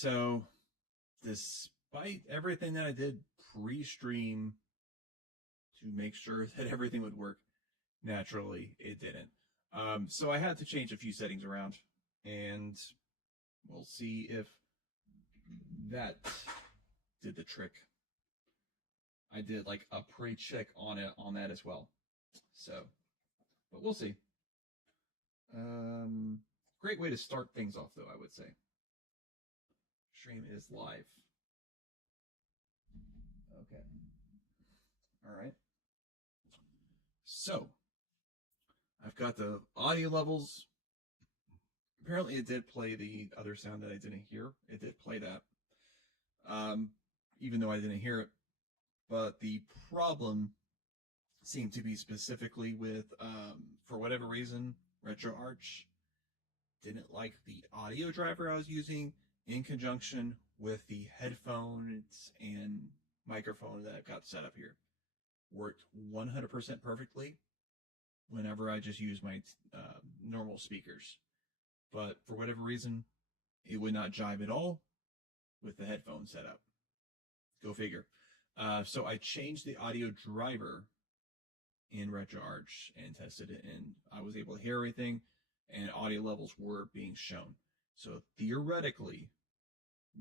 So, despite everything that I did pre-stream to make sure that everything would work naturally, it didn't. So I had to change a few settings around, and we'll see if that did the trick. I did like a pre-check on that as well. So, but we'll see. Great way to start things off, though, I would say. Stream is live. Okay. All right. So, I've got the audio levels. Apparently, it did play the other sound that I didn't hear. It did play that, even though I didn't hear it. But the problem seemed to be specifically with, for whatever reason, RetroArch didn't like the audio driver I was using in conjunction with the headphones and microphone that I've got set up here. Worked 100% perfectly whenever I just use my normal speakers. But for whatever reason, it would not jive at all with the headphone setup. Go figure. So I changed the audio driver in RetroArch and tested it, and I was able to hear everything, and audio levels were being shown. So theoretically,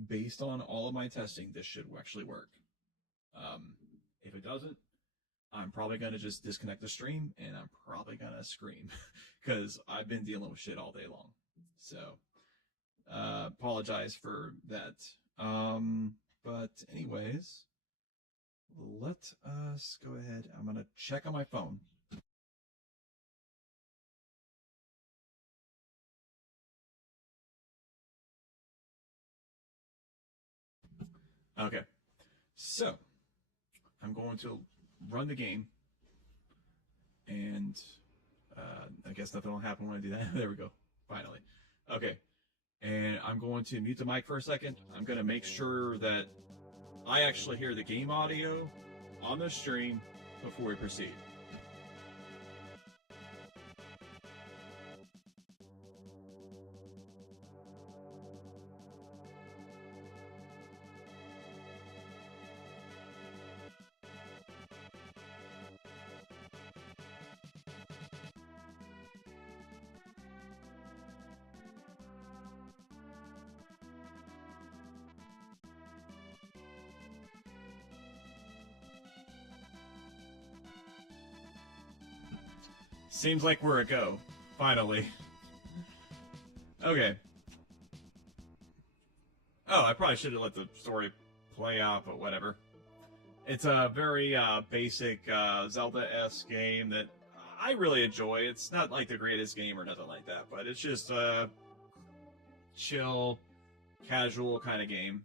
based on all of my testing, this should actually work. If it doesn't, I'm probably going to just disconnect the stream, and I'm probably going to scream, because I've been dealing with shit all day long. So, apologize for that. But anyways, let us go ahead. I'm going to check on my phone. Okay, so I'm going to run the game, and I guess nothing will happen when I do that. There we go, finally. Okay, and I'm going to mute the mic for a second. I'm going to make sure that I actually hear the game audio on the stream before we proceed. Seems like we're a go, finally. Okay. Oh, I probably should have let the story play out, but whatever. It's a very basic Zelda-esque game that I really enjoy. It's not like the greatest game or nothing like that, but it's just a chill, casual kind of game.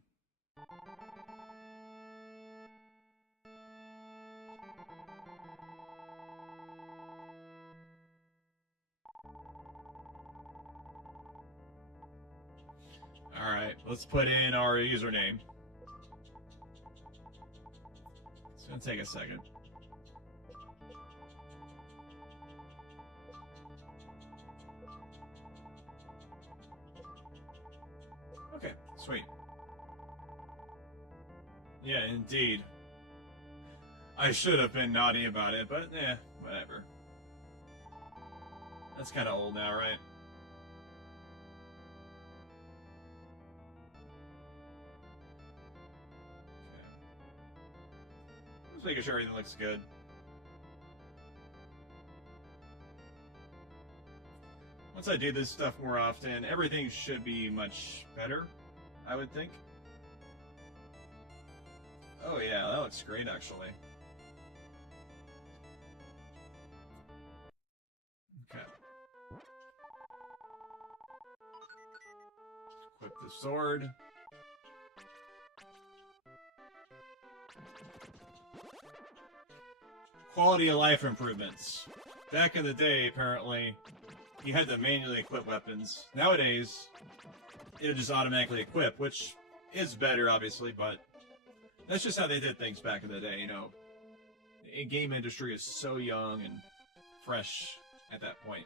Alright, let's put in our username. It's gonna take a second. Okay, sweet. Yeah, indeed. I should have been naughty about it, but whatever. That's kind of old now, right? Just making sure everything looks good. Once I do this stuff more often, everything should be much better, I would think. Oh yeah, that looks great actually. Okay. Equip the sword. Quality of life improvements. Back in the day, apparently, you had to manually equip weapons. Nowadays, it'll just automatically equip, which is better, obviously, but that's just how they did things back in the day, you know. The game industry is so young and fresh at that point.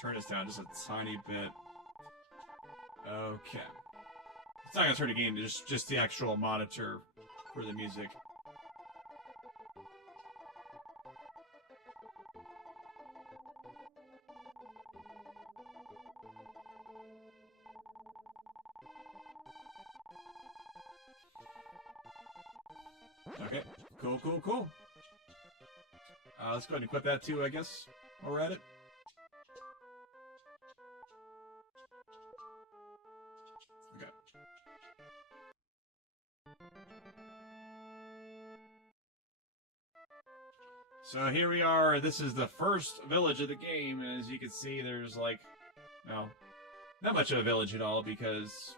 turn this down just a tiny bit. Okay. It's not gonna turn the game, just the actual monitor for the music. Okay, cool. Let's go ahead and equip that too, I guess, while we're at it. Okay. So here we are. This is the first village of the game, and as you can see, there's like, well, not much of a village at all because,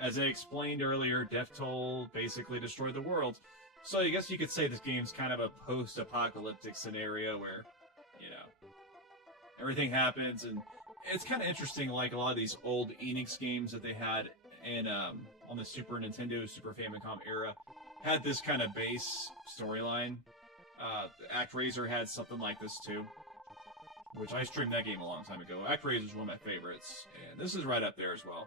as I explained earlier, Death Toll basically destroyed the world. So I guess you could say this game's kind of a post-apocalyptic scenario where, you know, everything happens, and it's kind of interesting, like a lot of these old Enix games that they had in, on the Super Nintendo, Super Famicom era, had this kind of base storyline. ActRaiser had something like this too, which I streamed that game a long time ago. ActRaiser is one of my favorites, and this is right up there as well.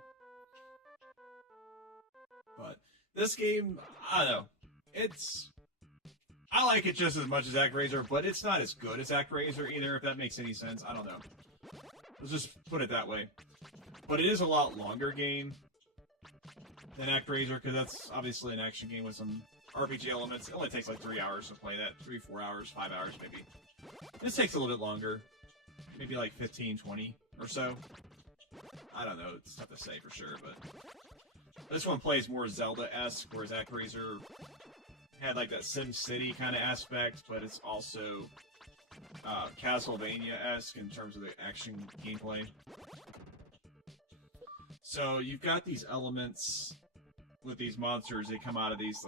But this game, I don't know. I like it just as much as ActRaiser, but it's not as good as ActRaiser either, if that makes any sense. I don't know. Let's just put it that way. But it is a lot longer game than ActRaiser, because that's obviously an action game with some RPG elements. It only takes like 3 hours to play that. 3, 4 hours, 5 hours maybe. This takes a little bit longer. Maybe like 15, 20 or so. I don't know. It's tough to say for sure, but this one plays more Zelda-esque, whereas ActRaiser had like that SimCity kind of aspect, but it's also Castlevania-esque in terms of the action gameplay. So you've got these elements with these monsters. They come out of these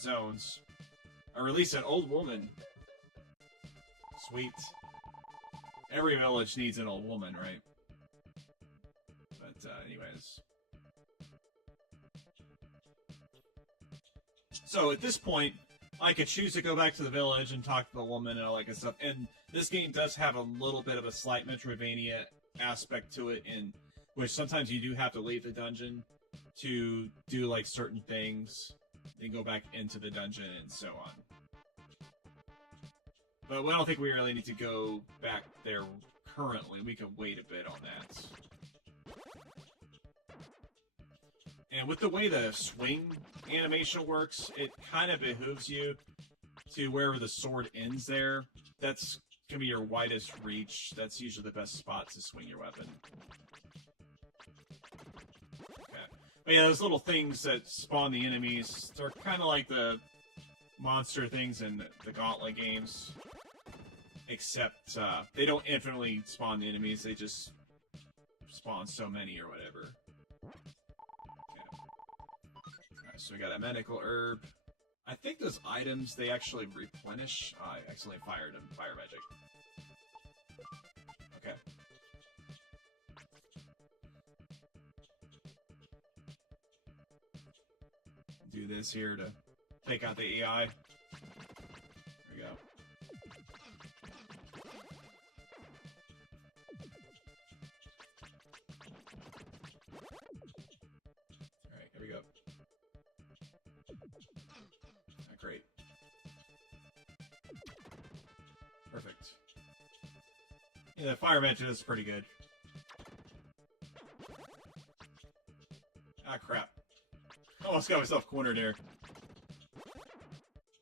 zones. Or at least an old woman. Sweet. Every village needs an old woman, right? But anyways. So at this point, I could choose to go back to the village and talk to the woman and all that good stuff. And this game does have a little bit of a slight Metroidvania aspect to it, in which sometimes you do have to leave the dungeon to do like certain things, then go back into the dungeon and so on. But I don't think we really need to go back there currently. We can wait a bit on that. And with the way the swing animation works, it kind of behooves you to wherever the sword ends there. That's going to be your widest reach. That's usually the best spot to swing your weapon. Okay. But yeah, those little things that spawn the enemies, they're kind of like the monster things in the Gauntlet games. Except they don't infinitely spawn the enemies, they just spawn so many or whatever. So we got a medical herb. I think those items, they actually replenish. I accidentally fired them. Fire magic. Okay. Do this here to take out the AI. There we go. Alright, here we go. Great. Perfect. Yeah, the fire magic is pretty good. Ah, crap. Almost got myself cornered there.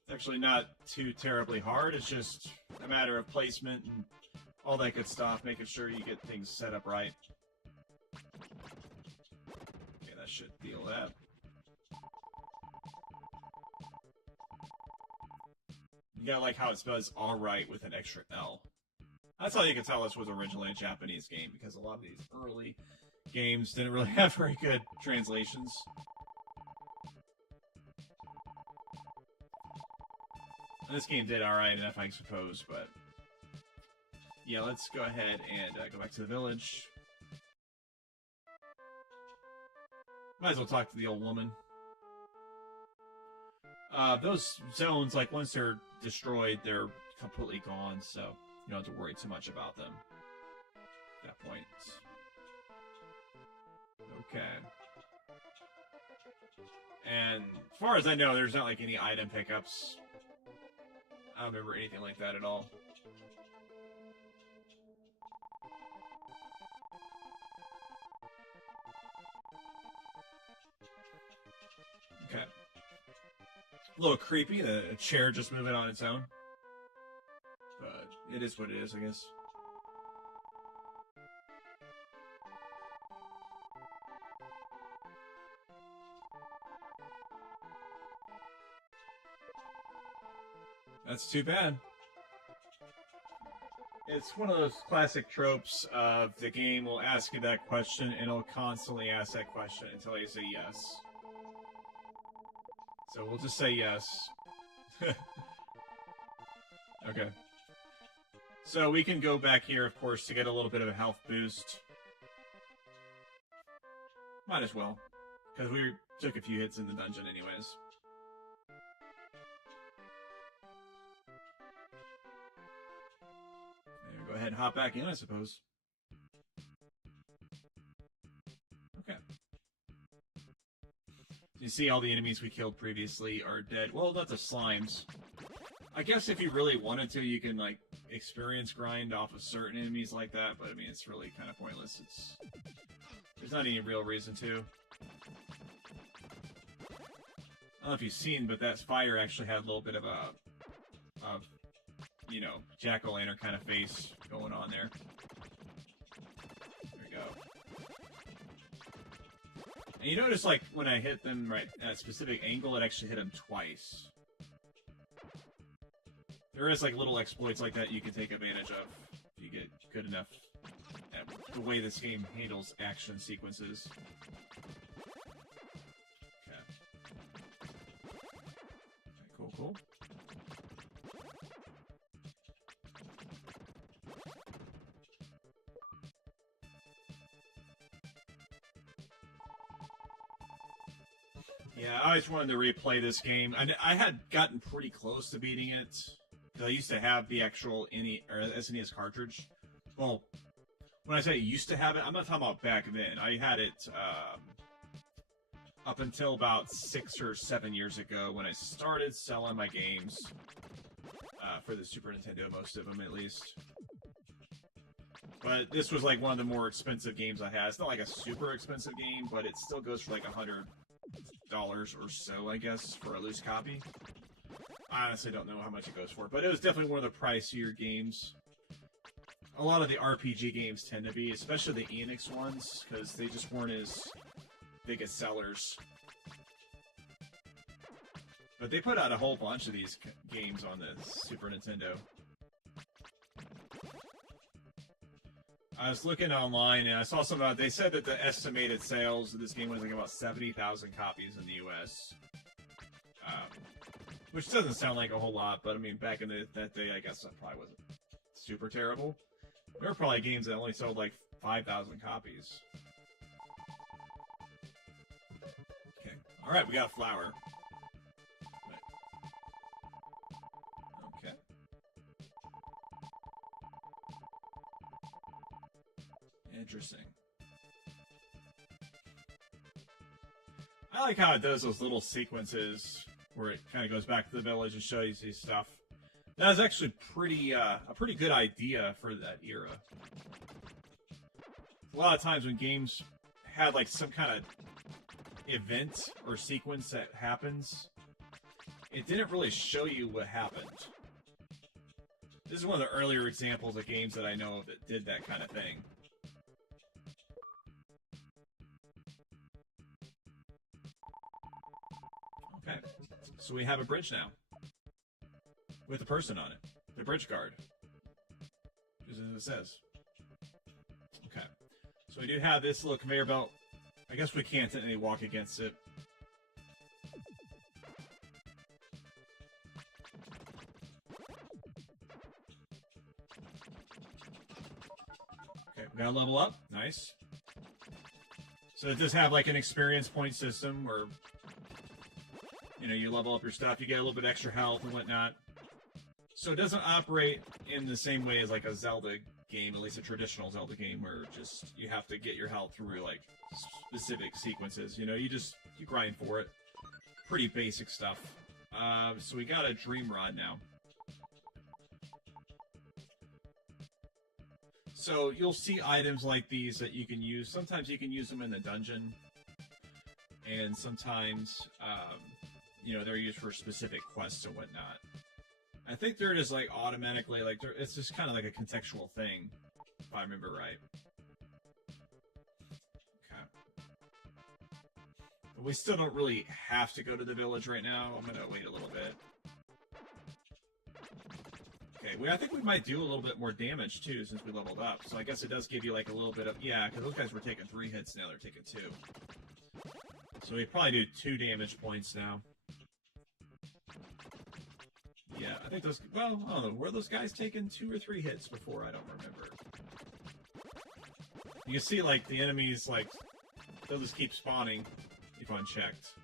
It's actually not too terribly hard. It's just a matter of placement and all that good stuff, making sure you get things set up right. Okay, that should deal that. You gotta like how it spells alright with an extra L. That's how you can tell this was originally a Japanese game, because a lot of these early games didn't really have very good translations. And this game did alright enough, I suppose, but yeah, let's go ahead and go back to the village. Might as well talk to the old woman. Those zones, like, once they're destroyed, they're completely gone, so you don't have to worry too much about them. that point. Okay. And as far as I know, there's not like any item pickups. I don't remember anything like that at all. Okay. A little creepy, the chair just moving on its own. But it is what it is, I guess. That's too bad. It's one of those classic tropes of the game will ask you that question and it'll constantly ask that question until you say yes. So we'll just say yes. Okay. So we can go back here, of course, to get a little bit of a health boost. Might as well, because we took a few hits in the dungeon anyways. And go ahead and hop back in, I suppose. Okay. You see all the enemies we killed previously are dead. Well, not the slimes. I guess if you really wanted to, you can, like, experience grind off of certain enemies like that, but, I mean, it's really kind of pointless. There's not any real reason to. I don't know if you've seen, but that fire actually had a little bit of a, you know, jack-o'-lantern kind of face going on there. There we go. And you notice, like, when I hit them right at a specific angle, it actually hit them twice. There is, like, little exploits like that you can take advantage of if you get good enough at the way this game handles action sequences. Okay. Okay, cool. Yeah, I always wanted to replay this game. I had gotten pretty close to beating it. I used to have the actual SNES cartridge. Well, when I say I used to have it, I'm not talking about back then. I had it up until about 6 or 7 years ago when I started selling my games for the Super Nintendo, most of them at least. But this was like one of the more expensive games I had. It's not like a super expensive game, but it still goes for like $100 or so, I guess, for a loose copy. I honestly don't know how much it goes for, but it was definitely one of the pricier games. A lot of the RPG games tend to be, especially the Enix ones, because they just weren't as big as sellers. But they put out a whole bunch of these games on the Super Nintendo. I was looking online and I saw some about. They said that the estimated sales of this game was like about 70,000 copies in the U.S. Which doesn't sound like a whole lot, but I mean, back in that day, I guess that probably wasn't super terrible. There were probably games that only sold like 5,000 copies. Okay. Alright, we got a flower. Okay. Interesting. I like how it does those little sequences where it kind of goes back to the village and shows you stuff. That was actually a pretty good idea for that era. A lot of times when games had like some kind of event or sequence that happens, it didn't really show you what happened. This is one of the earlier examples of games that I know of that did that kind of thing. Okay, so we have a bridge now. With a person on it. The bridge guard. Just as it says. Okay. So we do have this little conveyor belt. I guess we can't technically walk against it. Okay, we gotta level up. Nice. So it does have like an experience point system where, you know, you level up your stuff, you get a little bit extra health and whatnot. So it doesn't operate in the same way as like a Zelda game, at least a traditional Zelda game, where just you have to get your health through like specific sequences. You know, you grind for it. Pretty basic stuff. So we got a Dream Rod now. So you'll see items like these that you can use. Sometimes you can use them in the dungeon, and sometimes, you know, they're used for specific quests and whatnot. I think they're just like automatically, like it's just kind of like a contextual thing, if I remember right. Okay. But we still don't really have to go to the village right now. I'm gonna wait a little bit. Okay, I think we might do a little bit more damage, too, since we leveled up. So I guess it does give you, like, a little bit of... Yeah, because those guys were taking 3 hits, now they're taking 2. So we probably do 2 damage points now. Yeah, I think those... Well, I don't know. Were those guys taking 2 or 3 hits before? I don't remember. You can see, like, the enemies, like... They'll just keep spawning, if unchecked,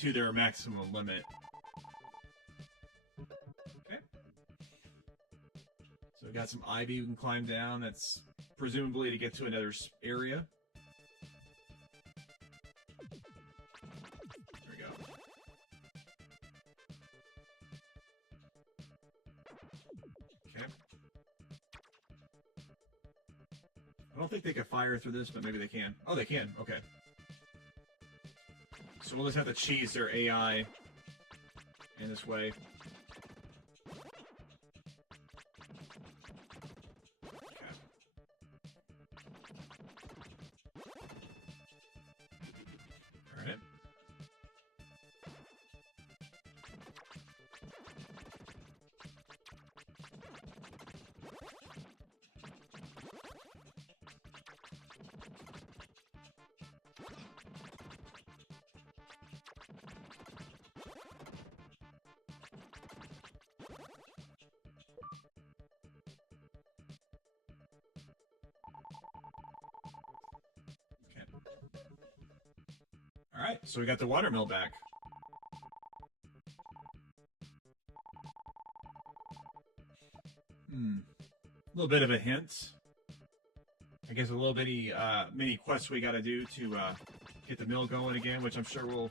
to their maximum limit. So we got some ivy we can climb down. That's presumably to get to another area. There we go. Okay. I don't think they can fire through this, but maybe they can. Oh, they can. Okay. So we'll just have to cheese their AI in this way. Alright, so we got the watermill back. A little bit of a hint. I guess a little bitty mini quest we gotta do to get the mill going again, which I'm sure will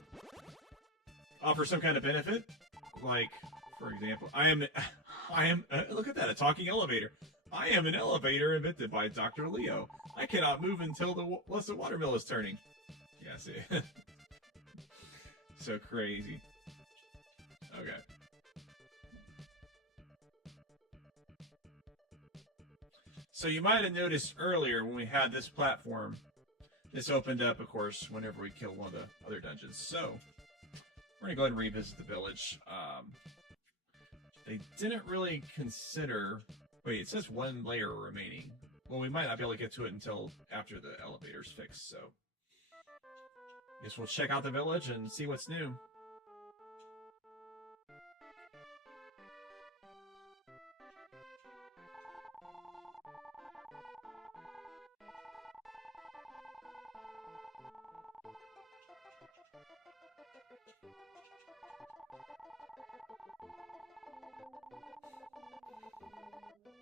offer some kind of benefit. Like, for example, I am look at that, a talking elevator. I am an elevator invented by Dr. Leo. I cannot move until the watermill is turning. Yeah, see. So crazy. Okay. So you might have noticed earlier when we had this platform, this opened up, of course, whenever we killed one of the other dungeons. So we're going to go ahead and revisit the village. They didn't really consider... Wait, it says 1 layer remaining. Well, we might not be able to get to it until after the elevator's fixed, so... Guess we'll check out the village and see what's new.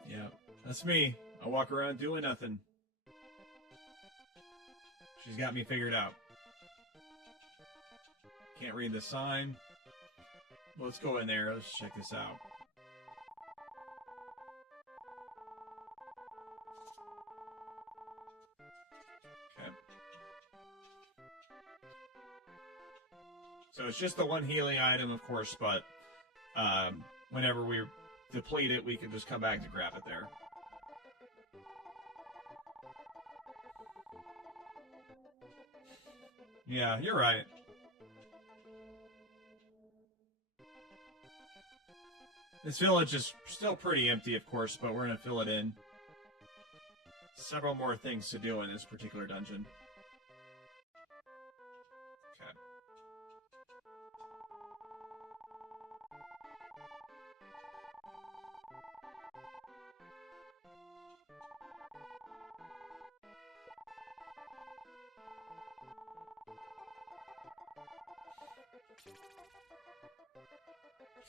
Yeah, that's me. I walk around doing nothing. She's got me figured out. Can't read the sign. Well, let's go in there. Let's check this out. Okay. So it's just the 1 healing item, of course, but whenever we deplete it, we can just come back to grab it there. Yeah, you're right. This village is still pretty empty, of course, but we're going to fill it in. Several more things to do in this particular dungeon.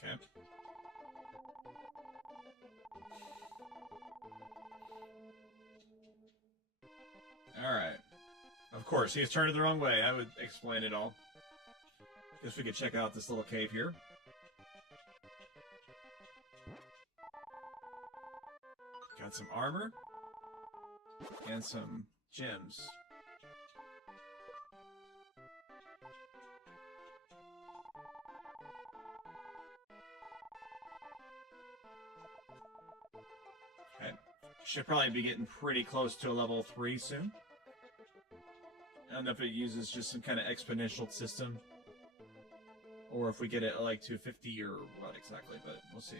Okay. Alright. Of course, he's turned it the wrong way. I would explain it all. Guess we could check out this little cave here. Got some armor. And some gems. Okay. Should probably be getting pretty close to a level 3 soon. I don't know if it uses just some kind of exponential system. Or if we get it at like 250 or what exactly, but we'll see.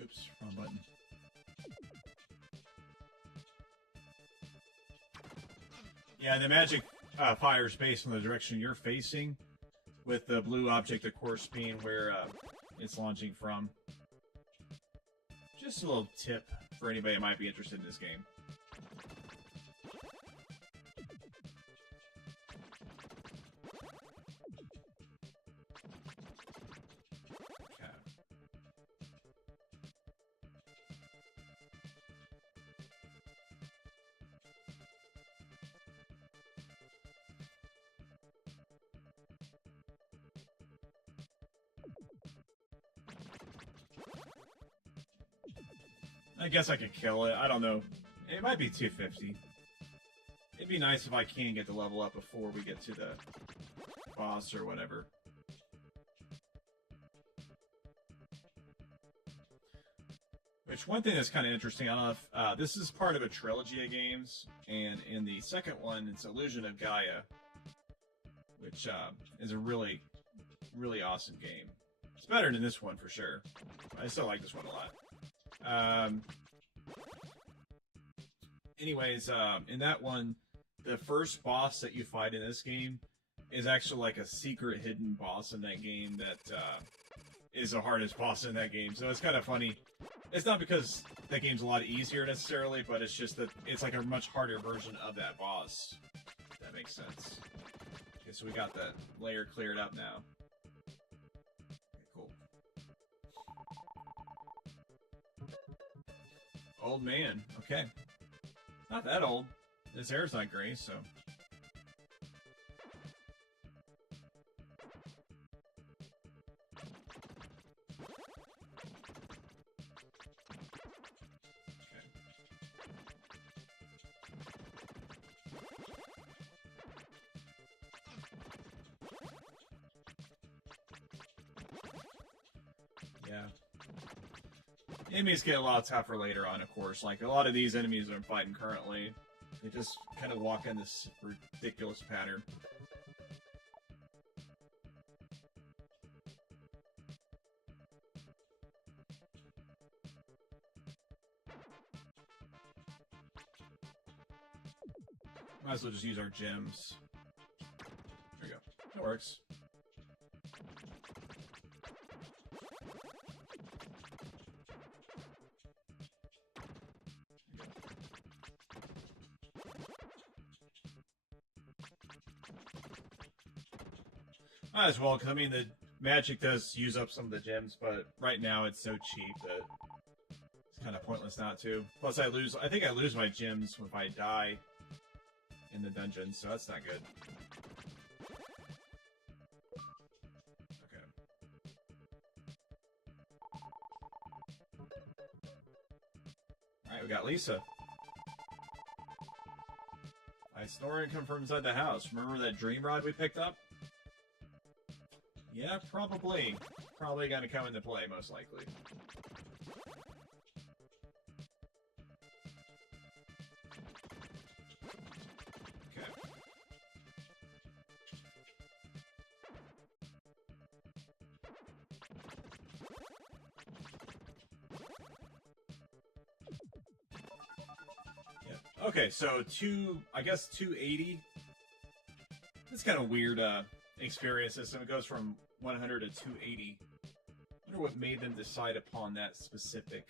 Oops, wrong button. Yeah, the magic fires based on the direction you're facing, with the blue object, of course, being where it's launching from. Just a little tip for anybody who might be interested in this game. I guess I could kill it. I don't know. It might be 250. It'd be nice if I can get the level up before we get to the boss or whatever. Which, one thing that's kind of interesting, I don't know if, this is part of a trilogy of games, and in the second one, it's Illusion of Gaia, which is a really, really awesome game. It's better than this one, for sure. I still like this one a lot. Anyways, in that one, the first boss that you fight in this game is actually like a secret hidden boss in that game that is the hardest boss in that game. So it's kind of funny. It's not because that game's a lot easier necessarily, but it's just that it's like a much harder version of that boss. If that makes sense. Okay, so we got that layer cleared up now. Cool. Old man. Okay. Not that old. His hair's not gray, so... Yeah. Enemies get a lot tougher later on, of course. Like, a lot of these enemies I'm fighting currently, they just kind of walk in this ridiculous pattern. Might as well just use our gems. There we go. That works. Might as well, because I mean, the magic does use up some of the gems, but right now it's so cheap that it's kind of pointless not to. Plus, I think I lose my gems if I die in the dungeon, so that's not good. Okay. Alright, we got Lisa. I snoring come from inside the house. Remember that dream rod we picked up? Yeah, probably. Probably gonna come into play, most likely. Okay. Yep. Okay, so I guess 280. It's kind of weird experience system. It goes from 100 to 280. I wonder what made them decide upon that specific.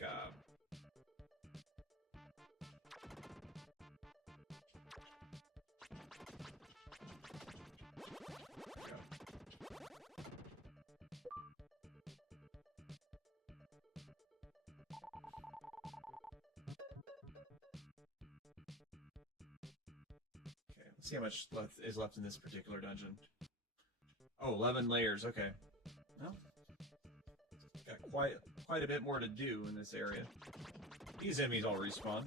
See how much is left in this particular dungeon. Oh, 11 layers. Okay. Well, got quite a bit more to do in this area. These enemies all respawn.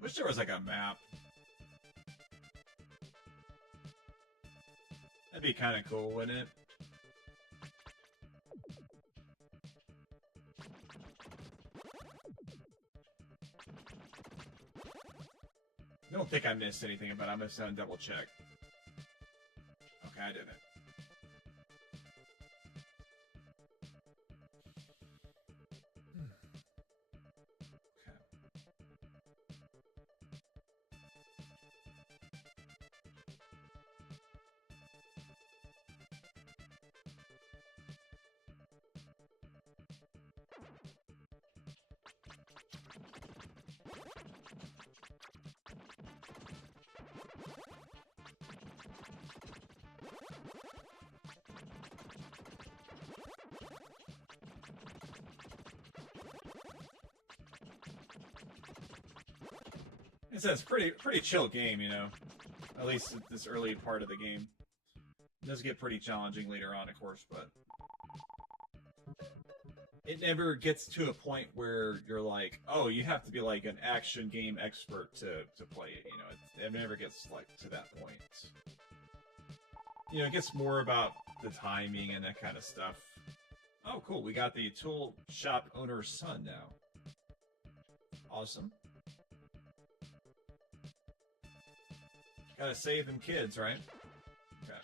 Wish there was like a map. That'd be kind of cool, wouldn't it? I don't think I missed anything, but I'm just gonna double check. Okay, I didn't. It's a pretty chill game, you know. At least at this early part of the game. It does get pretty challenging later on, of course, but it never gets to a point where you're like, oh, you have to be like an action game expert to play it. You know, it never gets like to that point. You know, it gets more about the timing and that kind of stuff. Oh, cool. We got the tool shop owner's son now. Awesome. Gotta save them kids, right? Okay.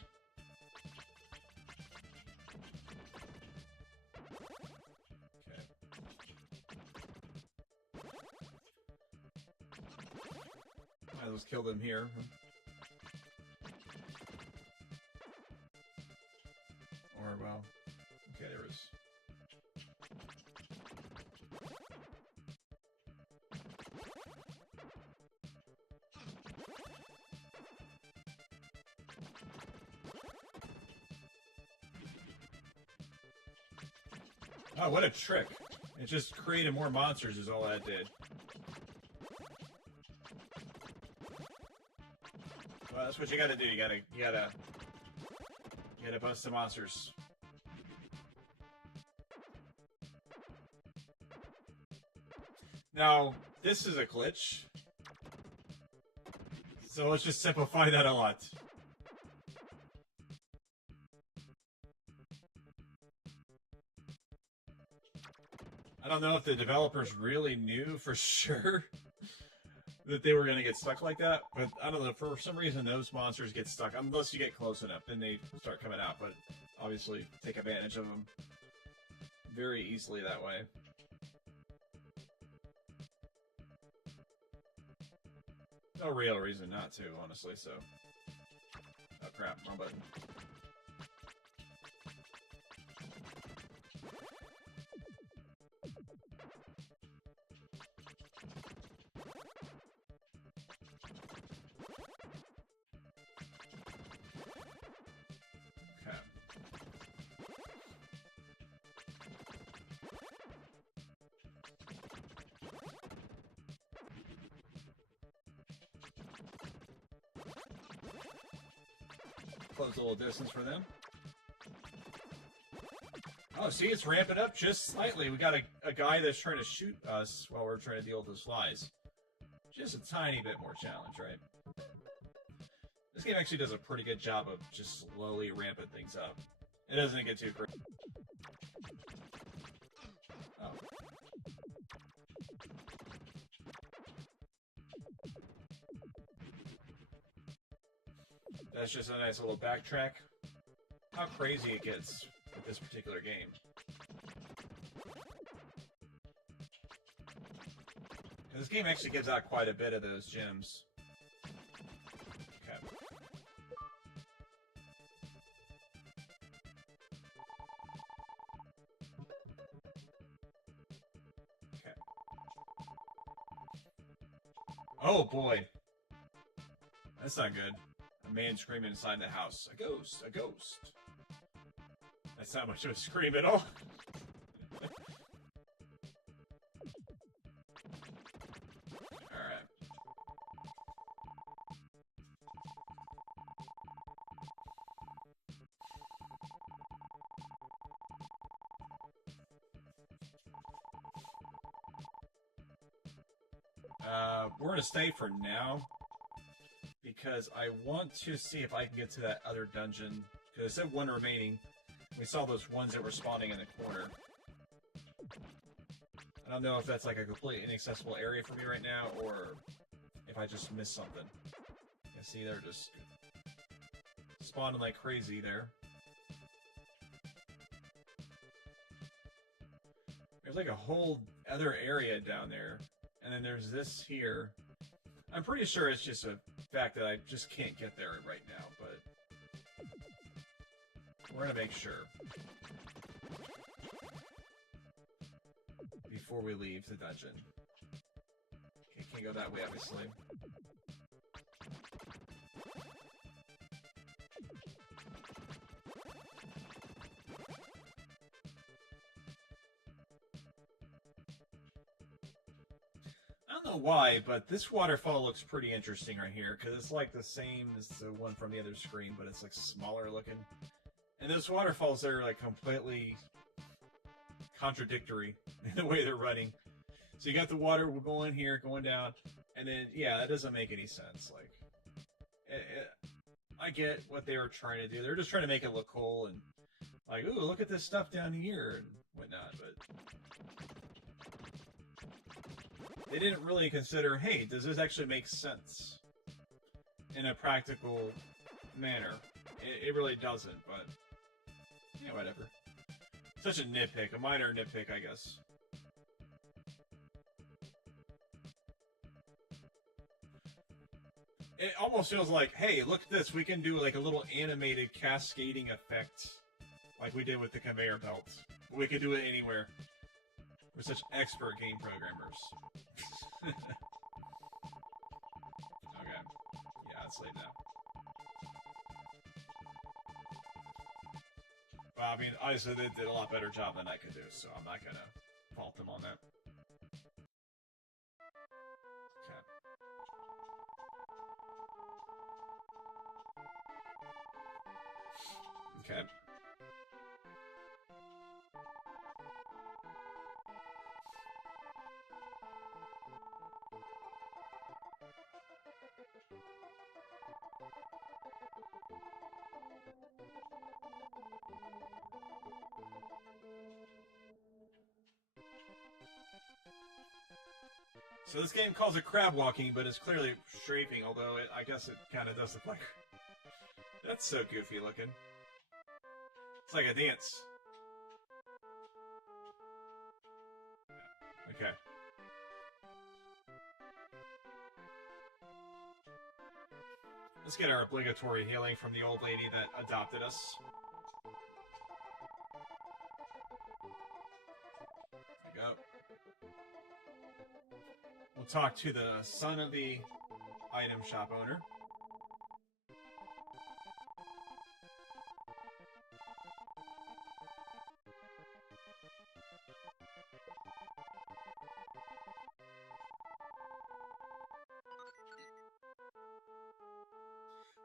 Okay. Might as well kill them here. Or, well... Okay, there was... Oh, what a trick. It just created more monsters is all that did. Well, that's what you gotta do. You gotta bust the monsters. Now, this is a glitch. So let's just simplify that a lot. I don't know if the developers really knew for sure that they were going to get stuck like that, but I don't know, for some reason those monsters get stuck, unless you get close enough, then they start coming out, but obviously take advantage of them very easily that way. No real reason not to, honestly, so... Oh crap, wrong button. Close a little distance for them. Oh, see, it's ramping up just slightly. We got a guy that's trying to shoot us while we're trying to deal with those flies. Just a tiny bit more challenge, right? This game actually does a pretty good job of just slowly ramping things up. It doesn't get too crazy. Oh. That's just a nice little backtrack. How crazy it gets with this particular game. This game actually gives out quite a bit of those gems. Okay. Okay. Oh boy. That's not good. A man screaming inside the house. A ghost. A ghost. That's not much of a scream at all. Alright. We're gonna stay for now. Because I want to see if I can get to that other dungeon. Because it said one remaining. We saw those ones that were spawning in the corner. I don't know if that's like a completely inaccessible area for me right now, or if I just missed something. You see, they're just spawning like crazy there. There's like a whole other area down there. And then there's this here. I'm pretty sure it's just a fact that I just can't get there right now, but we're gonna make sure before we leave the dungeon. Okay, can't go that way, obviously. I don't know why, but this waterfall looks pretty interesting right here, because it's like the same as the one from the other screen, but it's like smaller looking. And those waterfalls, they're like completely contradictory in the way they're running. So you got the water going here, going down, and then, yeah, that doesn't make any sense. Like, I get what they were trying to do. They're just trying to make it look cool and like, ooh, look at this stuff down here and whatnot, but they didn't really consider, hey, does this actually make sense in a practical manner? It really doesn't, but yeah, whatever. Such a nitpick, a minor nitpick, I guess. It almost feels like, hey, look at this, we can do like a little animated cascading effect like we did with the conveyor belt. We could do it anywhere. We're such expert game programmers. Okay. Yeah, it's late now. Well, I mean, obviously they did a lot better job than I could do, so I'm not gonna fault them on that. Okay. Okay. So this game calls it crab walking, but it's clearly strafing, although I guess it kind of does look like... That's so goofy looking. It's like a dance. Okay. Let's get our obligatory healing from the old lady that adopted us. There we go. We'll talk to the son of the item shop owner.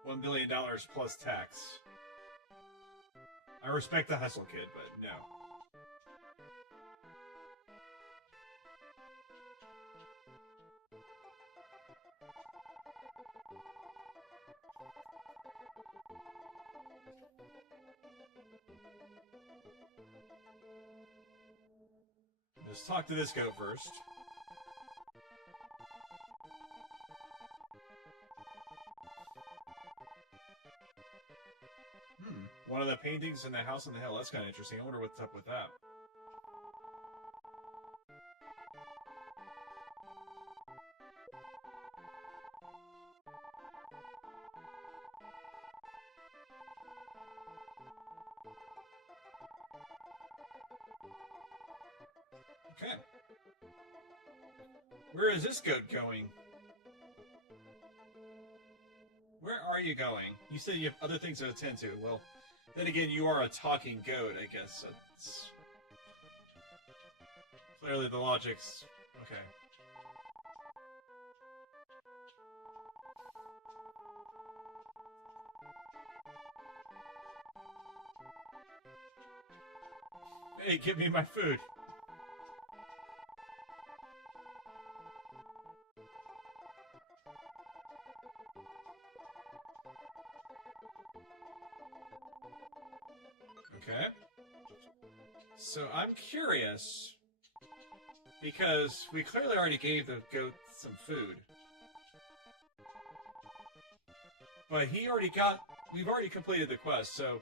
$1 billion plus tax. I respect the hustle, kid, but no. Let's talk to this goat first. one of the paintings in the house on the hill. That's kind of interesting. I wonder what's up with that. Okay. Where is this goat going? Where are you going? You said you have other things to attend to. Well, then again, you are a talking goat, I guess. So it's... Clearly the logic's... Okay. Hey, give me my food. Okay. So I'm curious, because we clearly already gave the goat some food. But he already got... We've already completed the quest, so...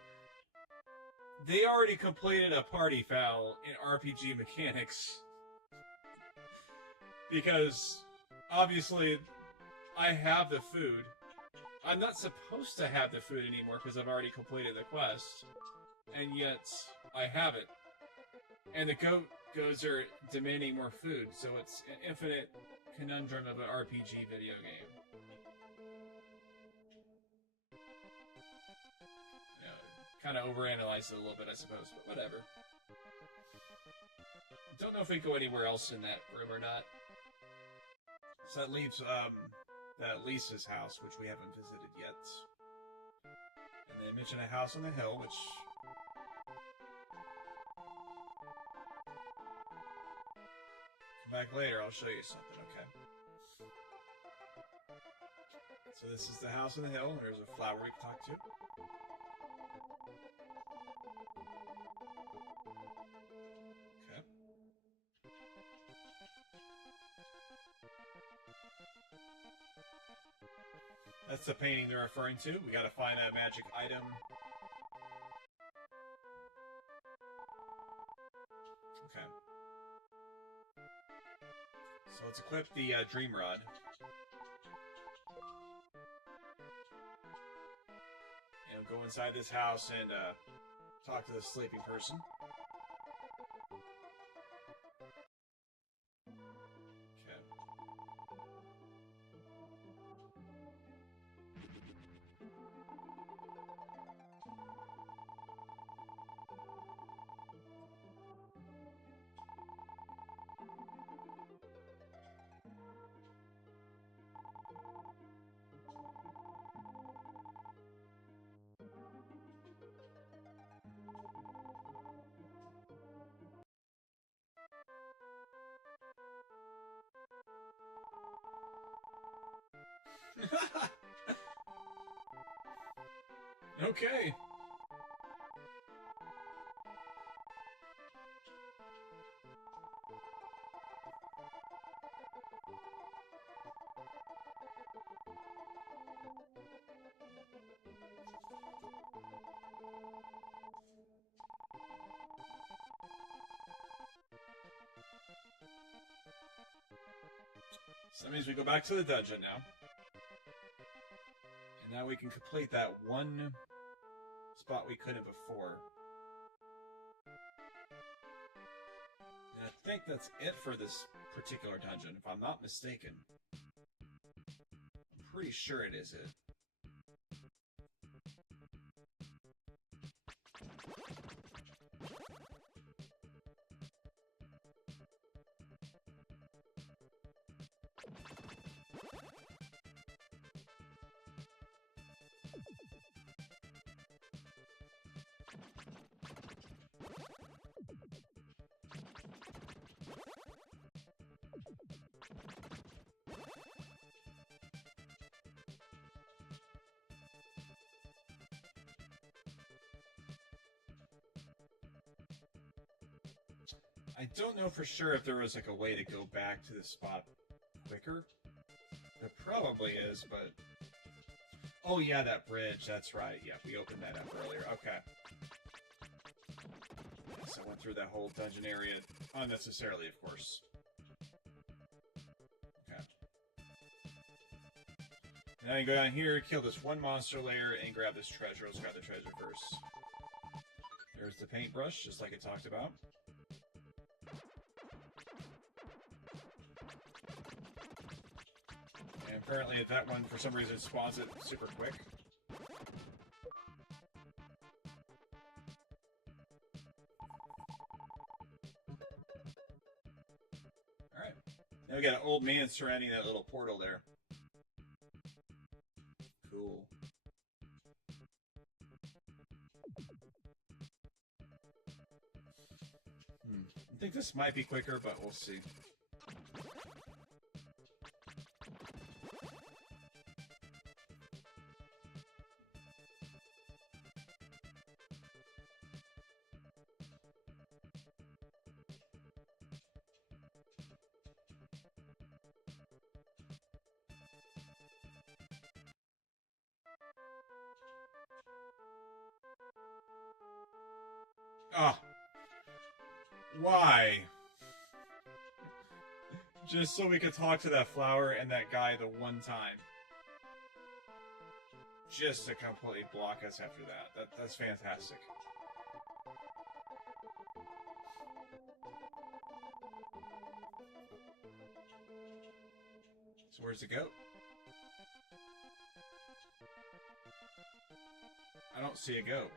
They already completed a party foul in RPG mechanics. Because, obviously, I have the food. I'm not supposed to have the food anymore because I've already completed the quest. And yet, I have it. And the goats are demanding more food, so it's an infinite conundrum of an RPG video game. You know, kind of overanalyzed it a little bit, I suppose, but whatever. Don't know if we go anywhere else in that room or not. So that leaves that Lisa's house, which we haven't visited yet. And they mention a house on the hill, which... Come back later, I'll show you something, okay? So this is the house on the hill, and there's a flower we can talk to. Okay. That's the painting they're referring to. We gotta find a magic item. Okay. So let's equip the Dream Rod. And go inside this house and talk to the sleeping person. Okay. Okay. So that means we go back to the dungeon now. And now we can complete that one spot we couldn't before. And I think that's it for this particular dungeon, if I'm not mistaken. I'm pretty sure it is it. I don't know for sure if there was like a way to go back to the spot quicker. There probably is, but... Oh yeah, that bridge, that's right. Yeah, we opened that up earlier. Okay. Yes, I went through that whole dungeon area unnecessarily, of course. Okay. Now you go down here, kill this one monster layer, and grab this treasure. Let's grab the treasure first. There's the paintbrush, just like it talked about. And apparently that one, for some reason, spawns it super quick. Alright. Now we got an old man surrounding that little portal there. Cool. I think this might be quicker, but we'll see. Ah. Why? Just so we could talk to that flower and that guy the one time. Just to completely block us after that. That's fantastic. So where's the goat? I don't see a goat.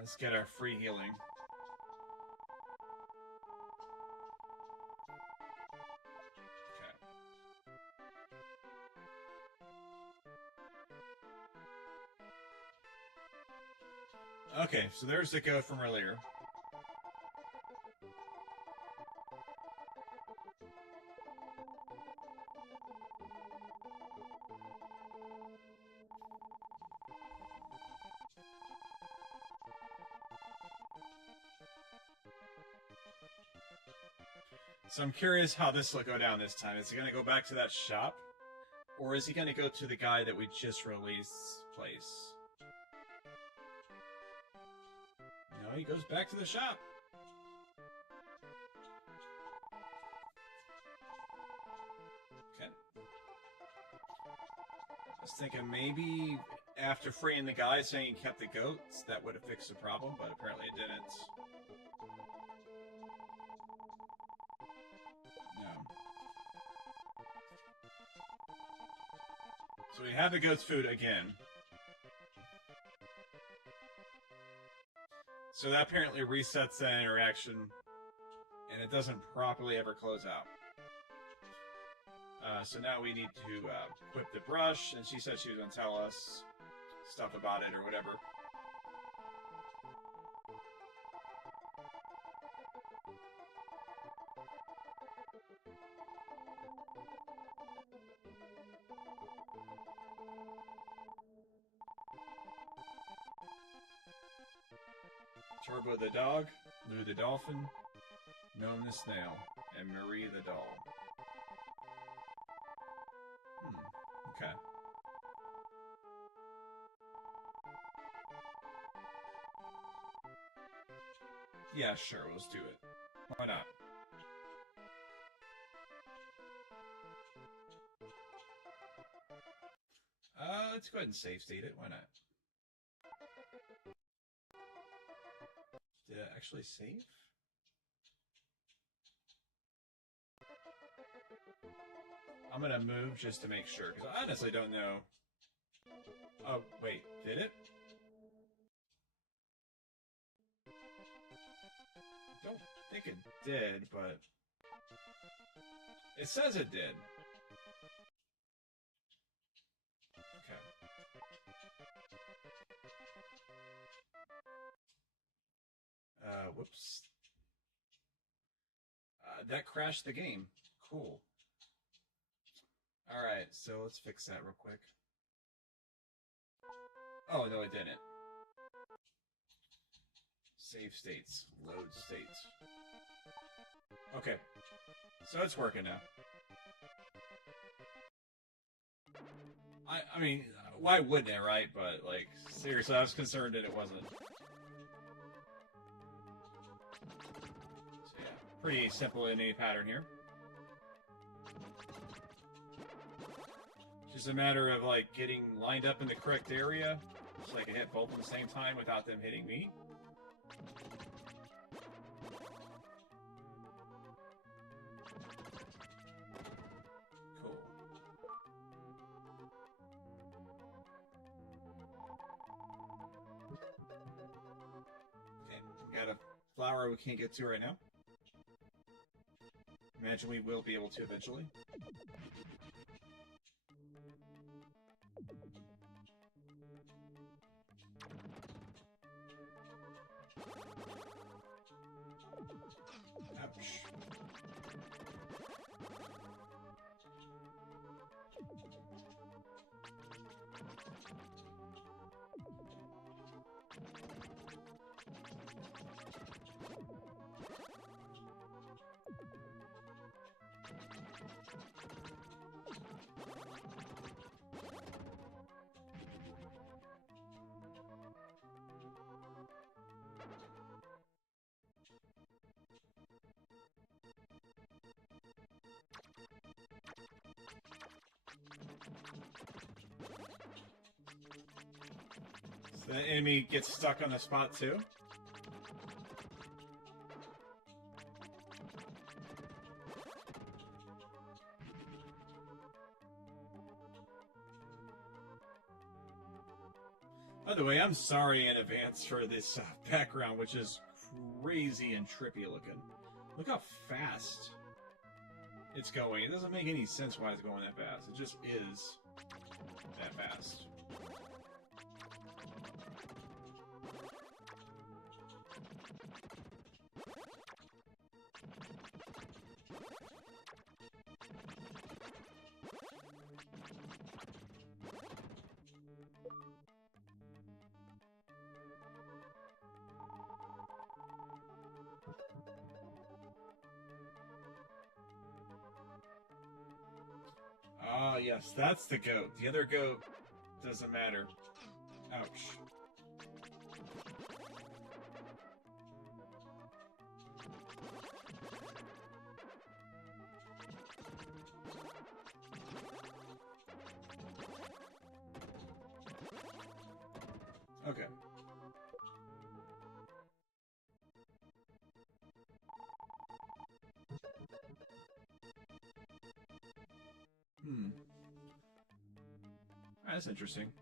Let's get our free healing. Okay, so there's the goat from earlier. So I'm curious how this will go down this time. Is he going to go back to that shop? Or is he going to go to the guy that we just released place? No, he goes back to the shop. Okay. I was thinking maybe after freeing the guy saying he kept the goats, that would have fixed the problem, but apparently it didn't. So we have the goat's food again. So that apparently resets that interaction, and it doesn't properly ever close out. So now we need to equip the brush, and she said she was going to tell us stuff about it or whatever. Turbo the dog, Lou the dolphin, Gnome the snail, and Marie the doll. Okay. Yeah, sure, let's do it. Why not? Let's go ahead and save state it. Why not? Did it actually save? I'm gonna move just to make sure, because I honestly don't know. Oh, wait, did it? I don't think it did, but it says it did. Okay. Whoops. That crashed the game. Cool. Alright, so let's fix that real quick. Oh, no, it didn't. Save states. Load states. Okay. So it's working now. I mean, why wouldn't it, right? But, like, seriously, I was concerned that it wasn't. So, yeah, pretty simple innate pattern here. Just a matter of, like, getting lined up in the correct area so I can hit both at the same time without them hitting me. Got a flower we can't get to right now. Imagine we will be able to eventually. Ouch. So the enemy gets stuck on the spot too. By the way, I'm sorry in advance for this background, which is crazy and trippy looking. Look how fast it's going. It doesn't make any sense why it's going that fast. It just is that fast. Ah, yes, that's the goat. The other goat doesn't matter. Ouch. Okay. That's interesting.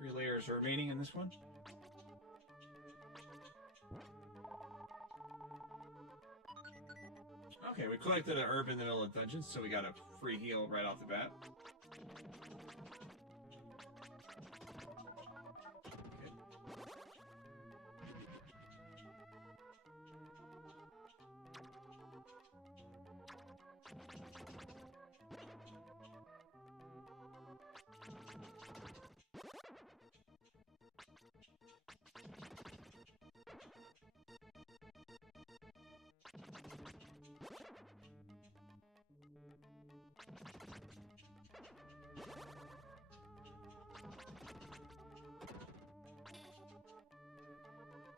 Three layers are remaining in this one. Okay, we collected an herb in the middle of the dungeon, so we got a free heal right off the bat.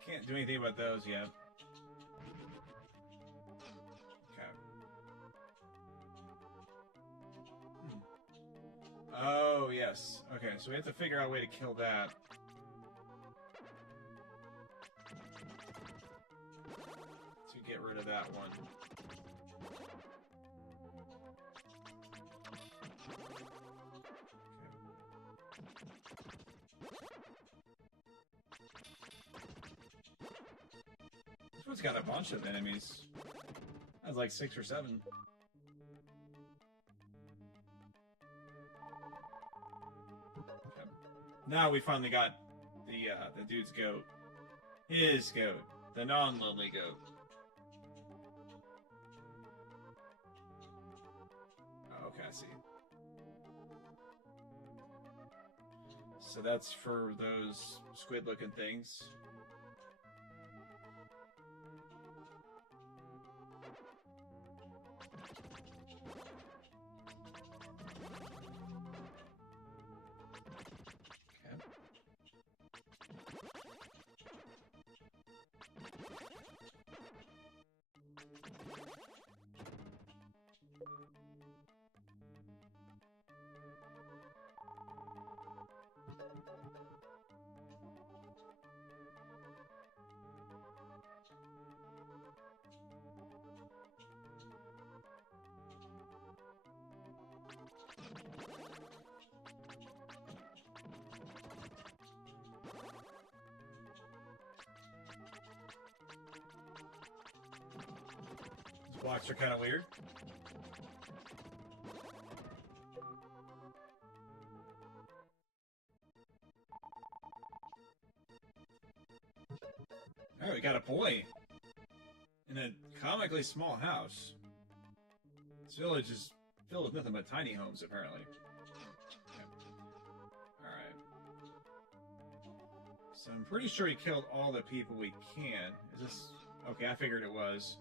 Can't do anything about those yet. Okay. Oh, yes. Okay, so we have to figure out a way to kill that. To get rid of that one. This one's got a bunch of enemies. That's like 6 or 7. Okay. Now we finally got the dude's goat. His goat. The non-lonely goat. Oh, okay, I see. So that's for those squid-looking things. blocks are kind of weird. Oh, we got a boy in a comically small house. This village is filled with nothing but tiny homes, apparently. Okay. Alright. So I'm pretty sure he killed all the people we can. Is this... Okay, I figured it was.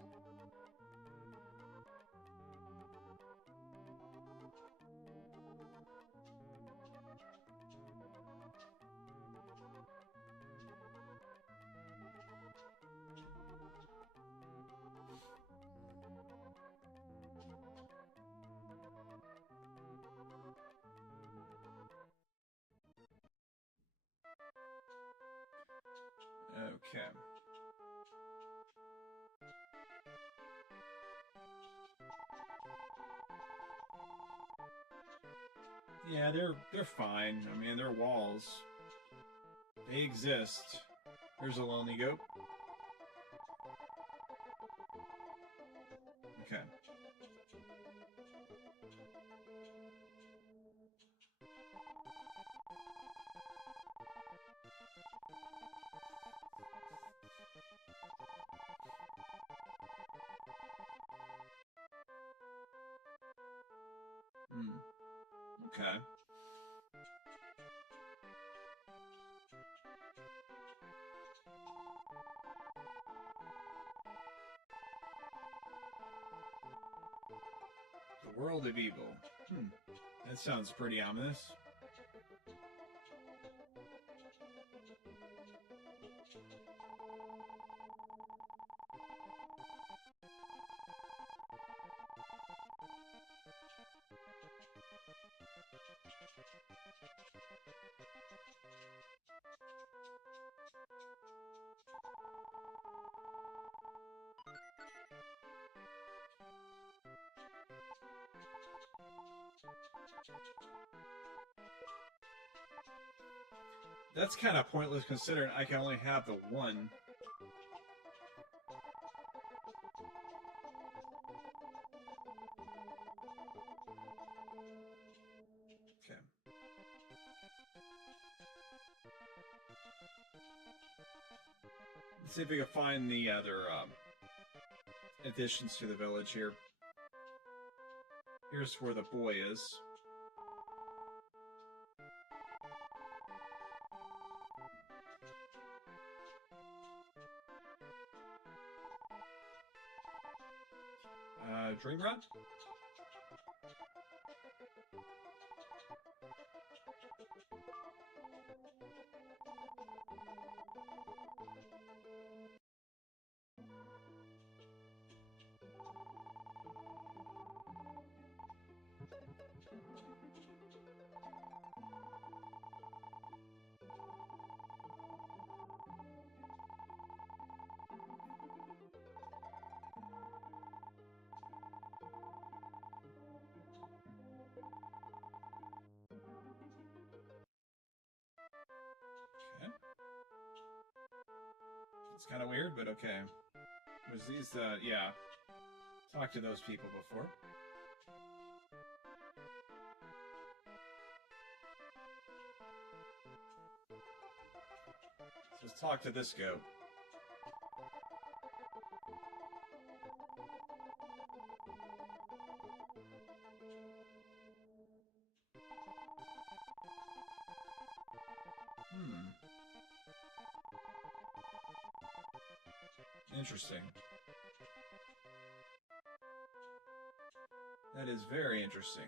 Okay. Yeah, they're fine. I mean, they're walls. They exist. There's a lonely goat. Okay. Hmm. Okay. The world of evil. Hmm. That sounds pretty ominous. That's kind of pointless considering I can only have the one. Okay. Let's see if we can find the other additions to the village here. Here's where the boy is. Dream Rod? Okay. It's kind of weird, but okay. Was these, yeah. Talked to those people before. So let's talk to this goat. Interesting. That is very interesting.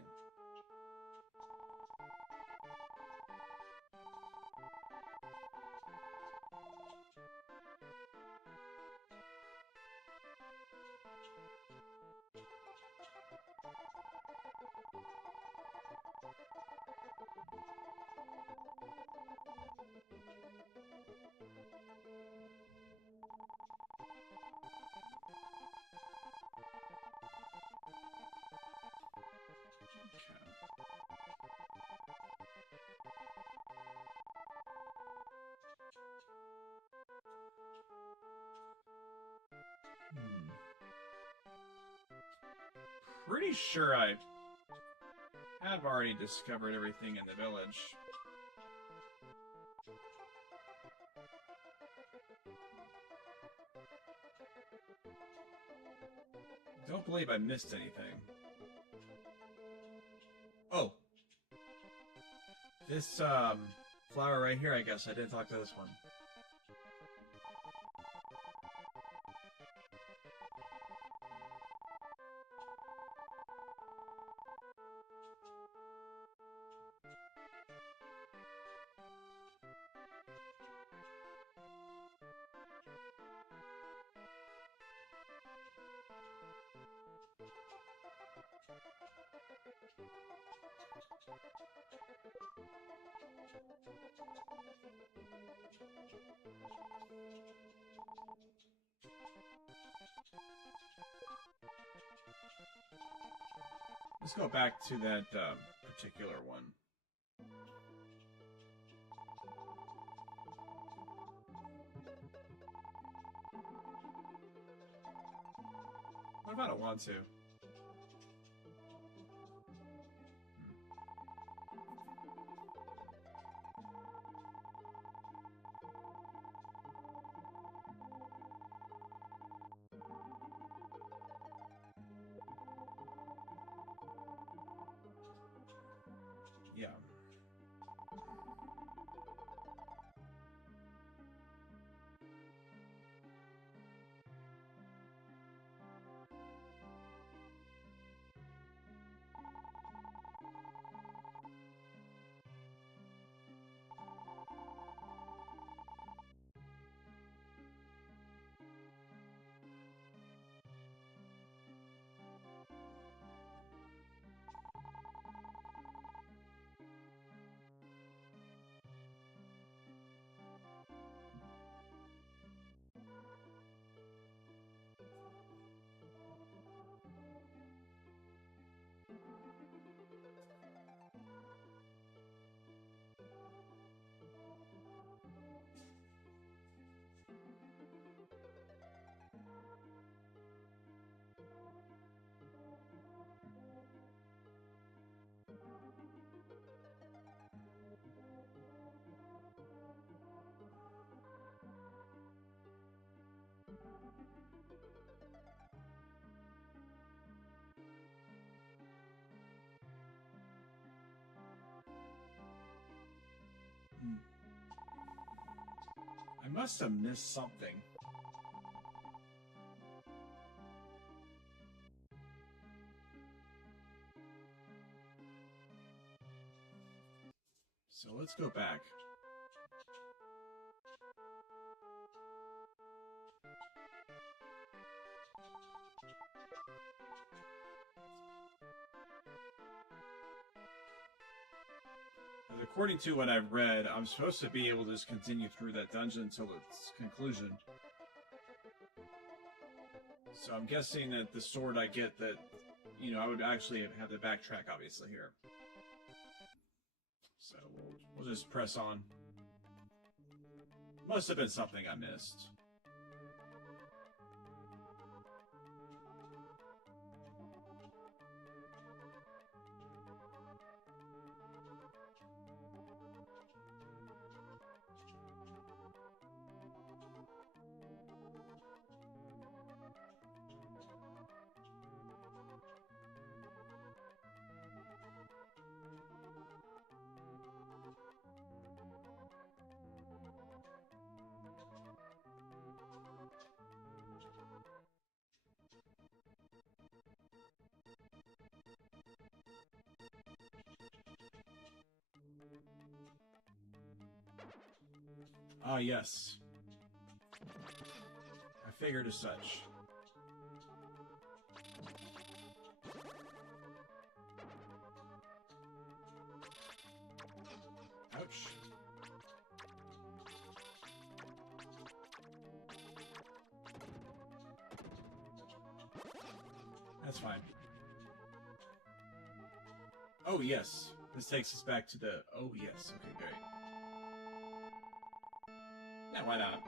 pretty sure I have already discovered everything in the village. Don't believe I missed anything. Oh! This, flower right here, I guess. I didn't talk to this one. Let's go back to that particular one. What if I don't want to? Yeah. I must have missed something. So let's go back. According to what I've read, I'm supposed to be able to just continue through that dungeon until its conclusion. So I'm guessing that the sword I get that, you know, I would actually have to backtrack, obviously, here. So we'll just press on. Must have been something I missed. Ah, yes. I figured as such. Ouch. That's fine. Oh, yes. This takes us back to the... Oh, yes. Okay, great. Yeah, why not?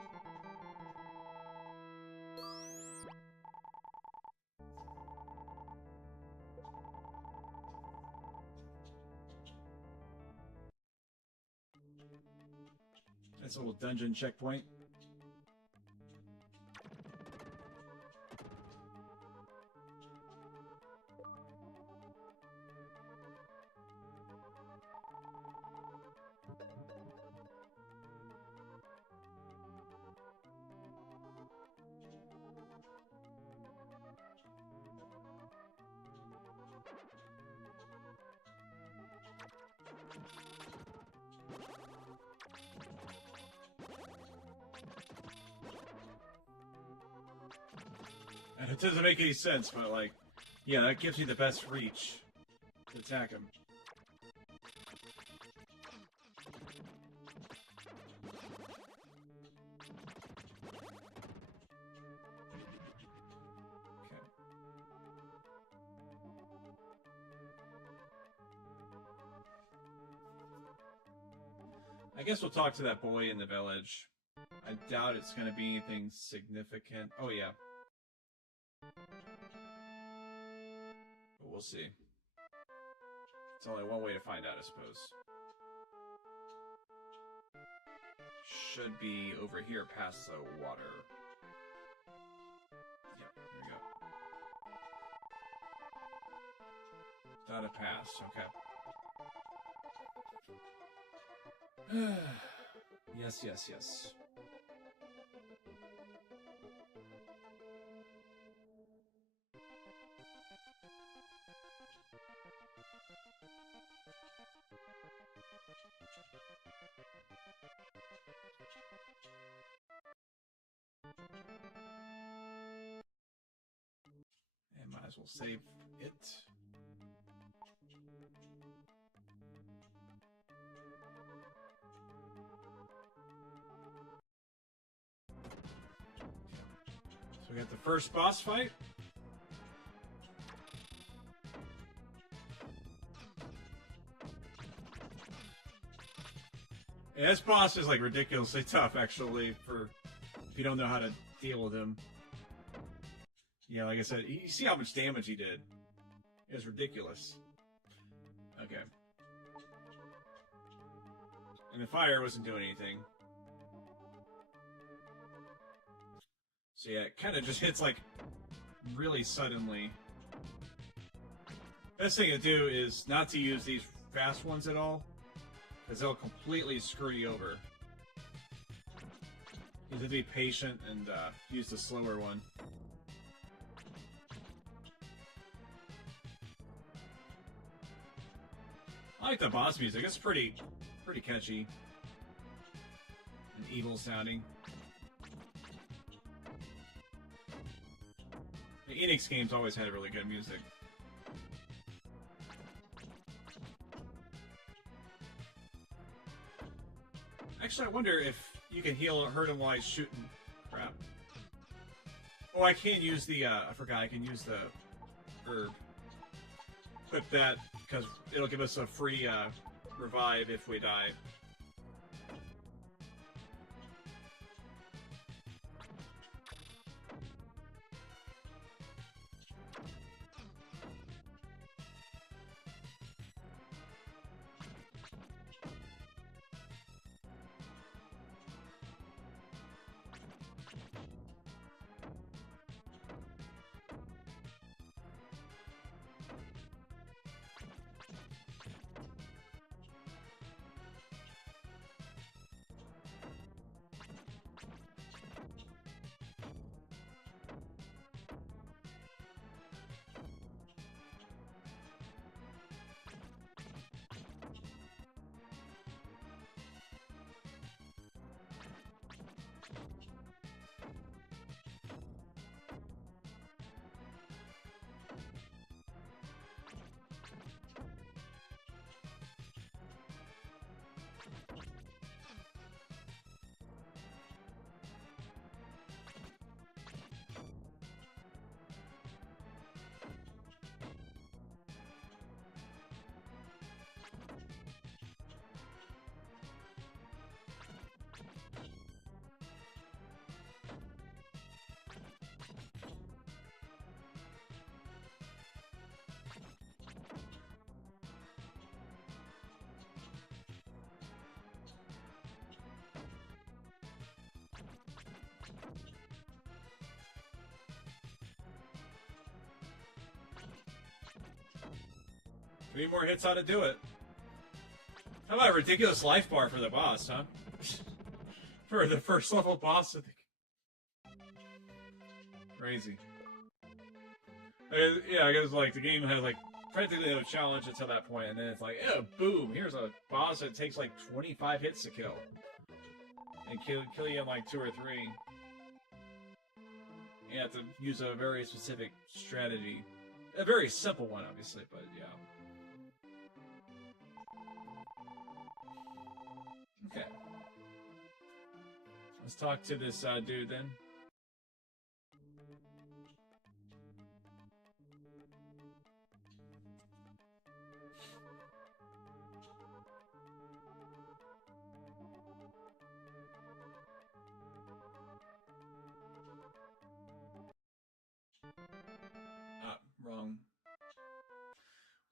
Nice little dungeon checkpoint. And it doesn't make any sense, but like, yeah, that gives you the best reach to attack him. Okay. I guess we'll talk to that boy in the village. I doubt it's going to be anything significant. Oh, yeah. But we'll see. It's only one way to find out, I suppose. Should be over here past the water. Yep, here we go. Data pass, okay. Yes, yes, yes. And might as well save it. So we got the first boss fight. Yeah, this boss is like ridiculously tough, actually, for if you don't know how to deal with him. Yeah, like I said, you see how much damage he did. It was ridiculous. Okay. And the fire wasn't doing anything. So yeah, it kind of just hits like really suddenly. Best thing to do is not to use these fast ones at all, because they'll completely screw you over. You have to be patient and use the slower one. I like the boss music. It's pretty catchy and evil sounding. The Enix games always had really good music. Actually, I wonder if you can heal or hurt him while he's shooting. Crap. Oh, I can use the, I forgot, I can use the herb. Equip that, because it'll give us a free, revive if we die. 3 more hits ought to do it. How about a ridiculous life bar for the boss, huh? For the first level boss, I think. Crazy. Yeah, I guess like the game has like practically no challenge until that point, and then it's like, oh, boom! Here's a boss that takes like 25 hits to kill, and kill you in like 2 or 3. You have to use a very specific strategy, a very simple one, obviously, but yeah. Okay. Let's talk to this dude then. Wrong.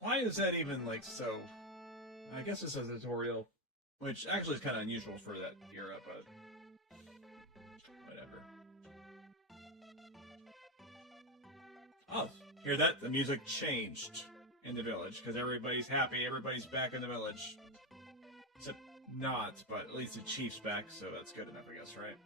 Why is that even like so? I guess it's a tutorial, which actually is kind of unusual for that era, but whatever. Oh, hear that? The music changed in the village because everybody's happy, everybody's back in the village. Except not, but at least the chief's back, so that's good enough, I guess, right?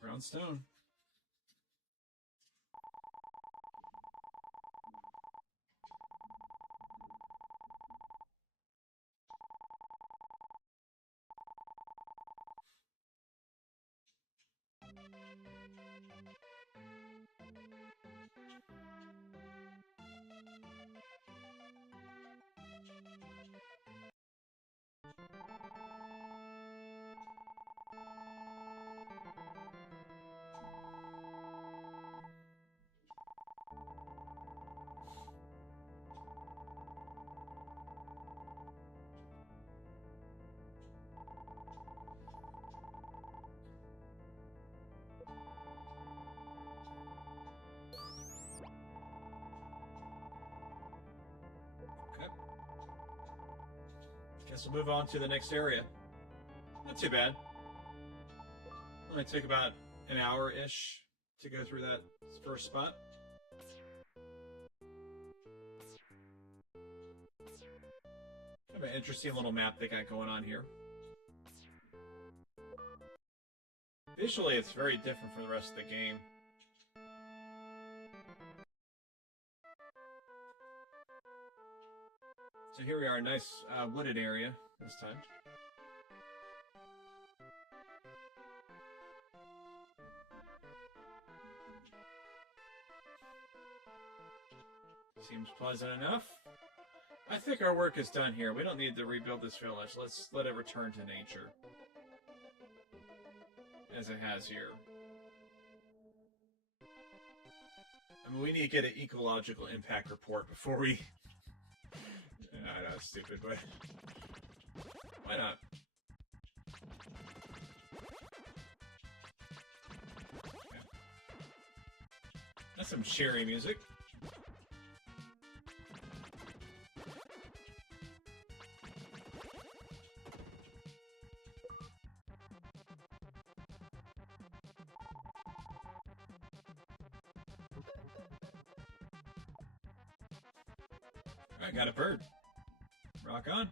Brownstone. Guess we'll move on to the next area. Not too bad. Only took about an hour-ish to go through that first spot. Kind of an interesting little map they got going on here. Visually, it's very different from the rest of the game. So here we are, a nice wooded area this time. Seems pleasant enough. I think our work is done here. We don't need to rebuild this village. Let's let it return to nature. As it has here. I mean, we need to get an ecological impact report before we... I know, it's stupid, but... Why not? Yeah. That's some cheery music. I got a bird. Rock on.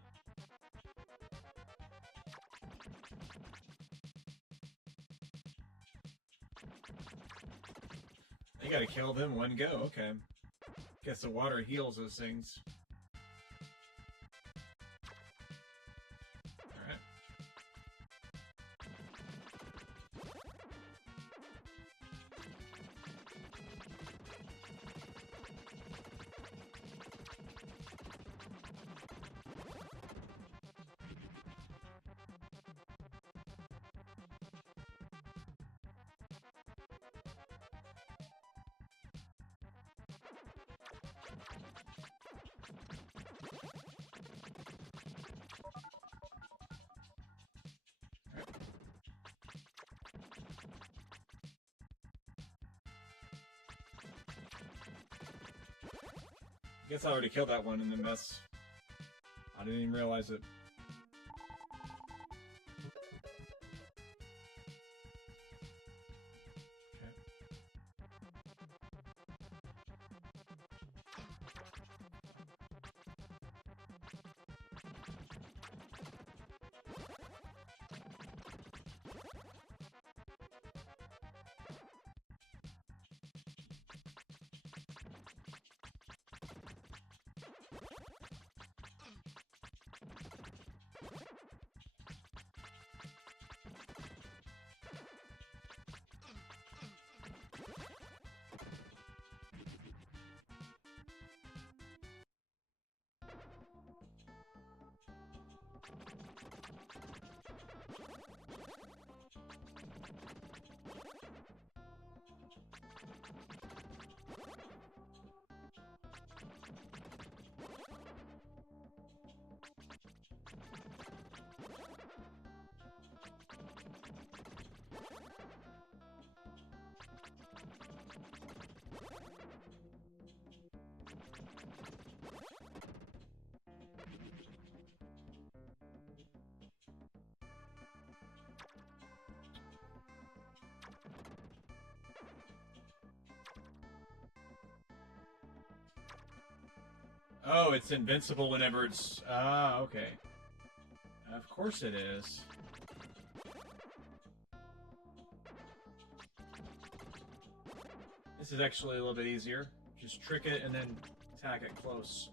You gotta kill them one go, okay. Guess the water heals those things. Alright. Guess I already killed that one in the mess. I didn't even realize it. Oh, it's invincible whenever it's... Ah, okay. Of course it is. This is actually a little bit easier. Just trick it and then attack it close.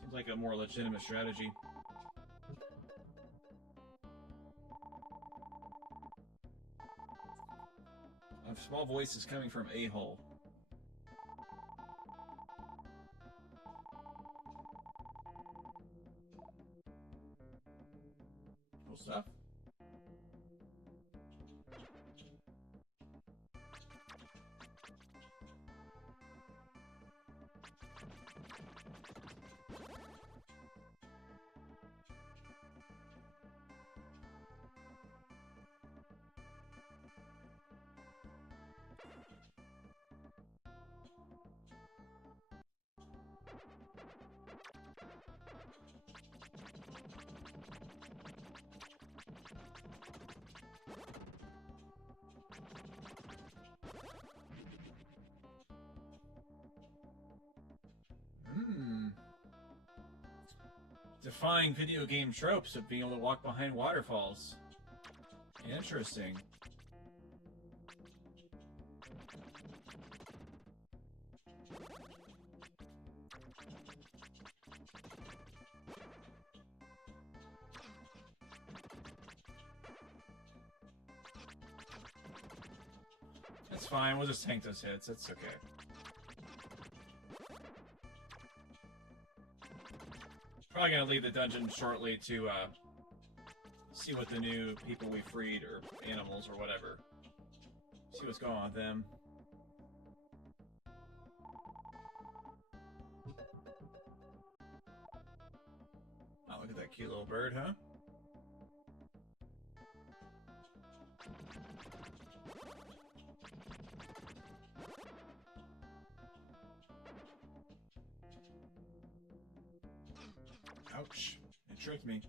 Seems like a more legitimate strategy. A small voice is coming from a-hole. Cool stuff. Defying video game tropes of being able to walk behind waterfalls. Interesting. That's fine, we'll just tank those hits, that's okay. Probably gonna leave the dungeon shortly to see what the new people we freed, or animals, or whatever. See what's going on with them. Oh, look at that cute little bird, huh? Ouch. It tricked me.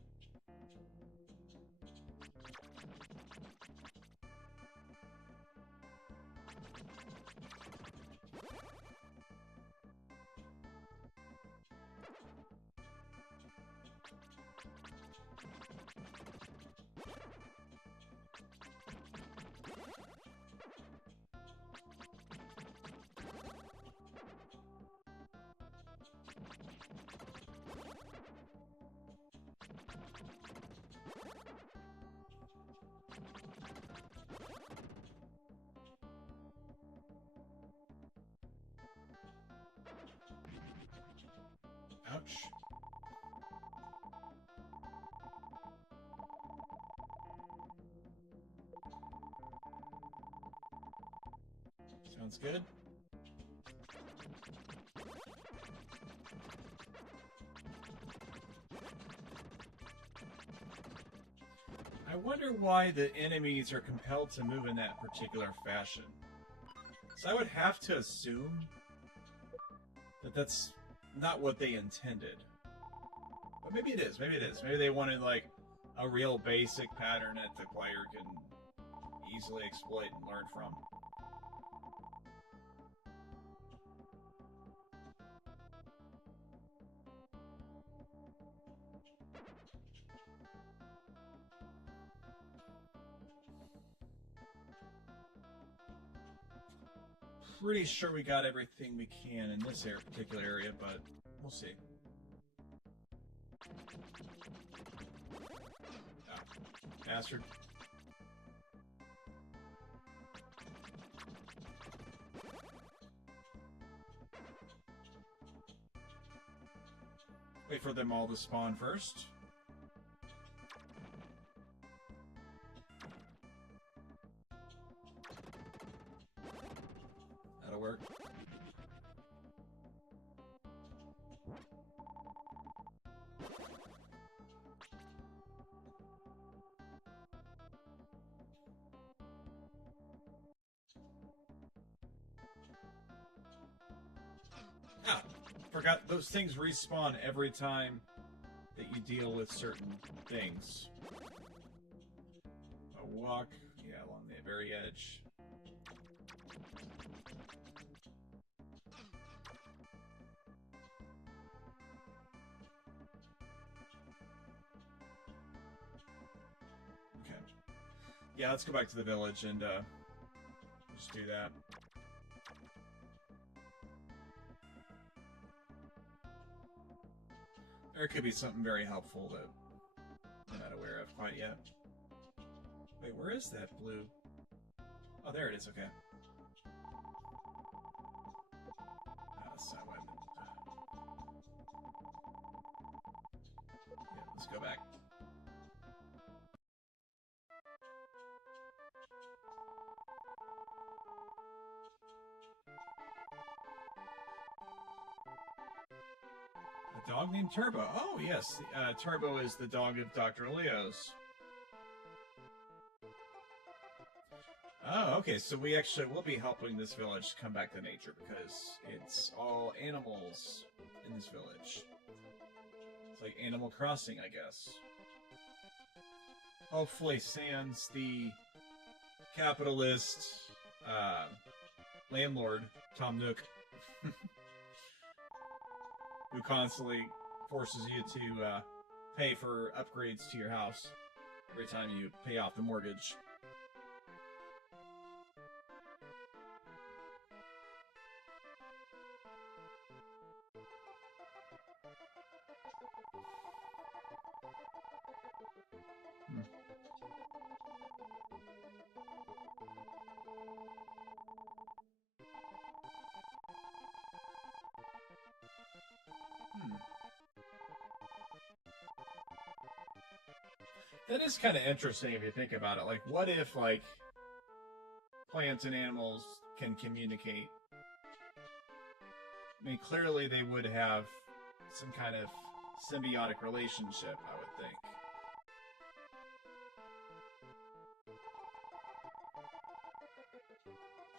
Ouch. Sounds good. I wonder why the enemies are compelled to move in that particular fashion. So I would have to assume that that's not what they intended. But maybe it is. Maybe it is. Maybe they wanted like a real basic pattern that the player can easily exploit and learn from. Pretty sure we got everything we can in this particular area, but we'll see. Oh, bastard. Wait for them all to spawn first. That'll work. Ah, forgot those things respawn every time that you deal with certain things. A walk, yeah, along the very edge. Okay. Yeah, let's go back to the village and just do that. There could be something very helpful that I'm not aware of quite yet. Wait, where is that blue? Oh, there it is, okay. That's not what I meant. Yeah, let's go back. A dog named Turbo. Oh, yes. Turbo is the dog of Dr. Leo's. Oh, okay. So we actually will be helping this village come back to nature because it's all animals in this village. It's like Animal Crossing, I guess. Hopefully sans the capitalist landlord, Tom Nook, who constantly forces you to pay for upgrades to your house every time you pay off the mortgage. That is kind of interesting if you think about it. Like, what if, like, plants and animals can communicate? I mean, clearly they would have some kind of symbiotic relationship, I would think.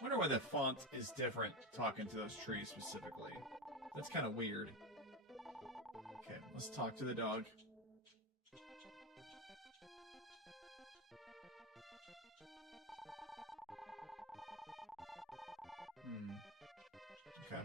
I wonder why the font is different talking to those trees specifically. That's kind of weird. Okay, let's talk to the dog. Okay.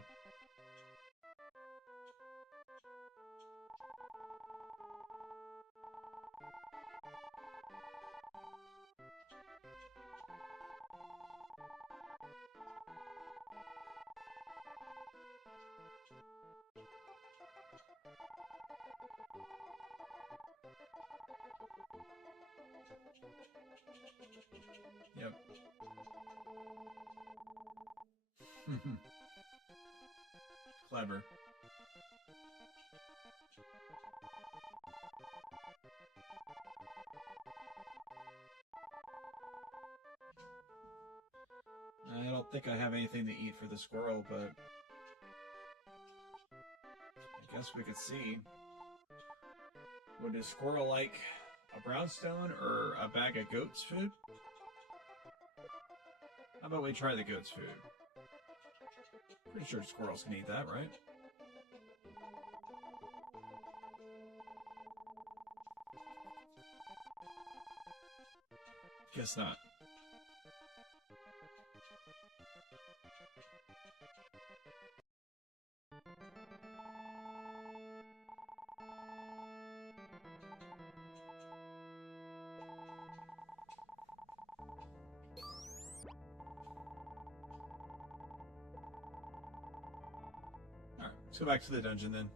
Yep. Clever. I don't think I have anything to eat for the squirrel, but I guess we could see. Would a squirrel like a brownstone or a bag of goat's food? How about we try the goat's food? Pretty sure squirrels can eat that, right? Guess not. Alright, let's go back to the dungeon then.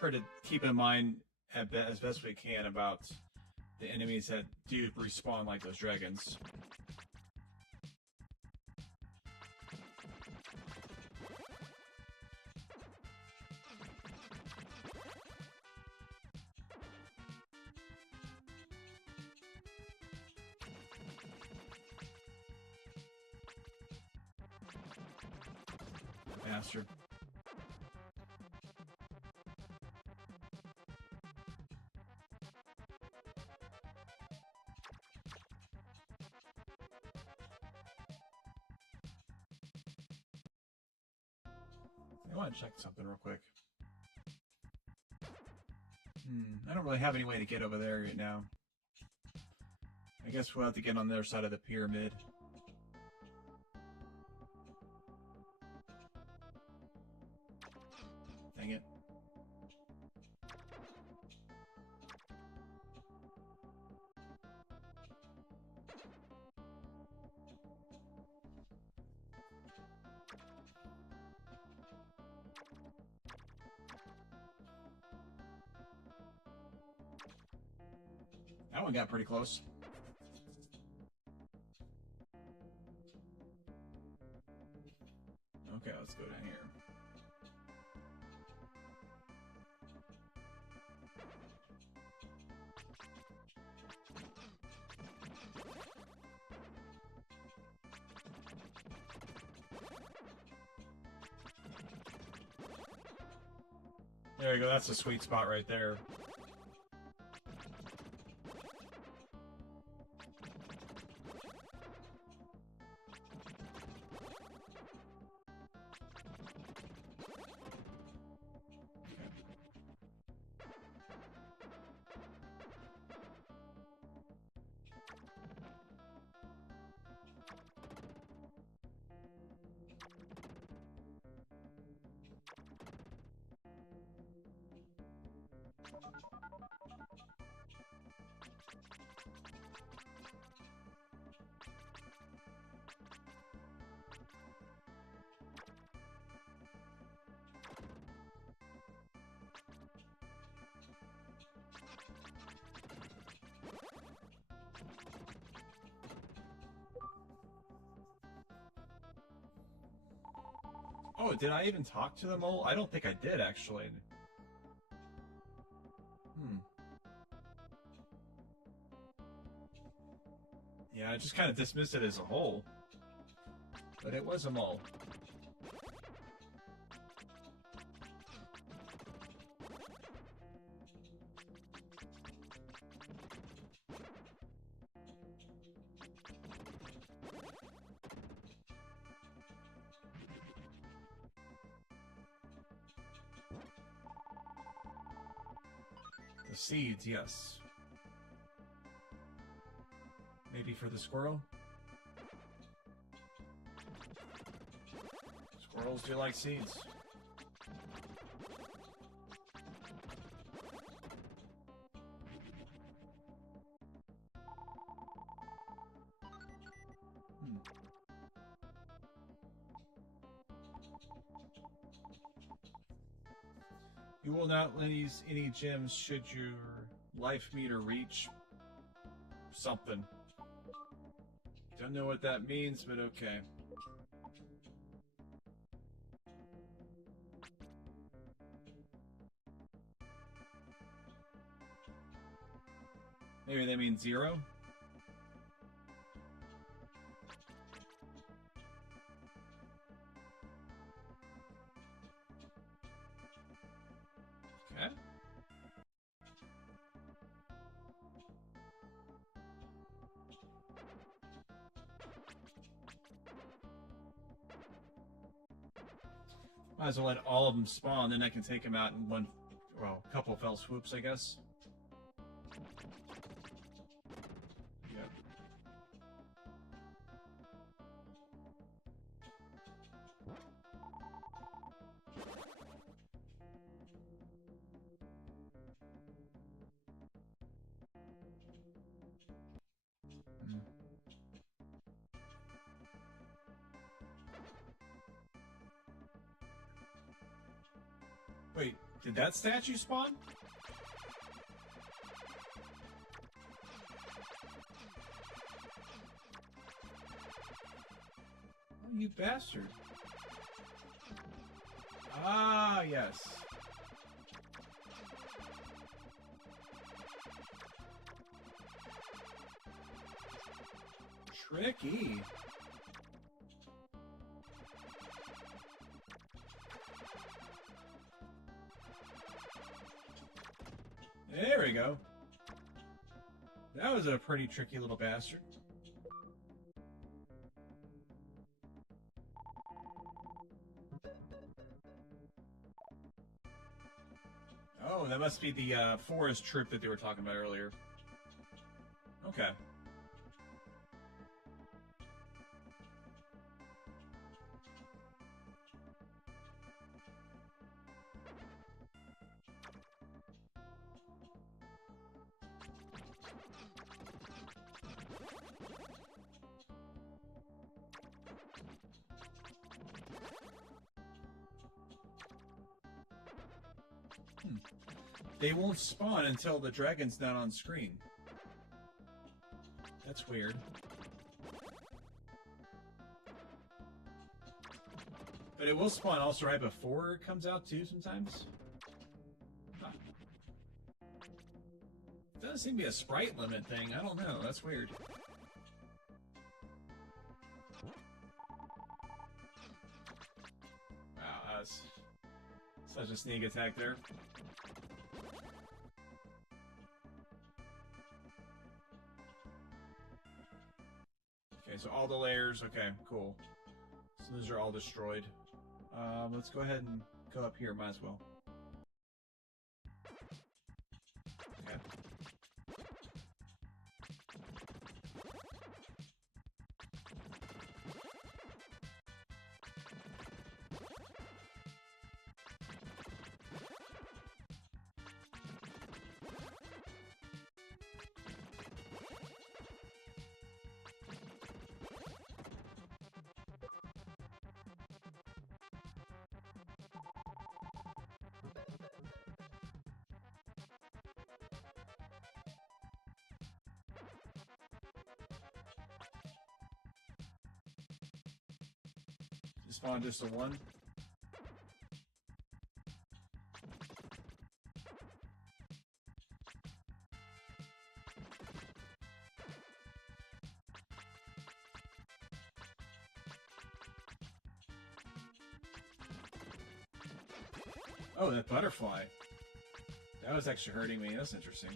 Try to keep in mind as best we can about the enemies that do respawn like those dragons. Bastard. I want to check something real quick. I don't really have any way to get over there right now. I guess we'll have to get on the other side of the pyramid. Dang it. That one got pretty close. Okay, let's go down here. There you go, that's a sweet spot right there. Oh, did I even talk to the mole? I don't think I did, actually. Yeah, I just kind of dismissed it as a mole. But it was a mole. The seeds, yes. Maybe for the squirrel? Squirrels do like seeds. You will not lose any gems should your life meter reach something. Don't know what that means, but okay. Maybe they mean 0? Okay. Might as well let all of them spawn, then I can take them out in one well, a couple fell swoops, I guess. Yep. Wait, did that statue spawn? Oh, you bastard. Ah, yes. Tricky. There we go. That was a pretty tricky little bastard. Oh, that must be the forest troop that they were talking about earlier. Okay. They won't spawn until the dragon's not on screen. That's weird. But it will spawn also right before it comes out too sometimes. Huh. Doesn't seem to be a sprite limit thing. I don't know. That's weird. Wow, that's such a sneak attack there. Okay, so all the layers, okay, cool. So those are all destroyed. Let's go ahead and go up here, might as well. Okay. Spawn just a one. Oh, that butterfly. That was actually hurting me. That's interesting.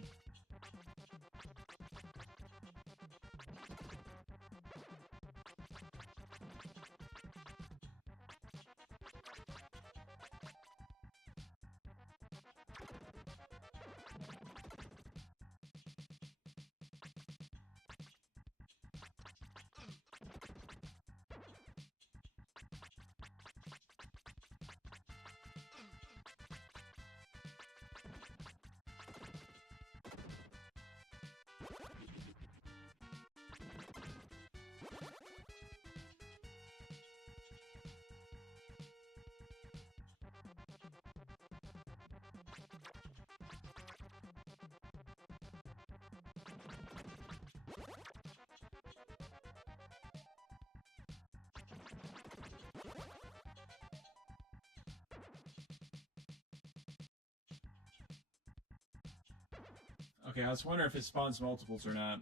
Okay, I was wondering if it spawns multiples or not.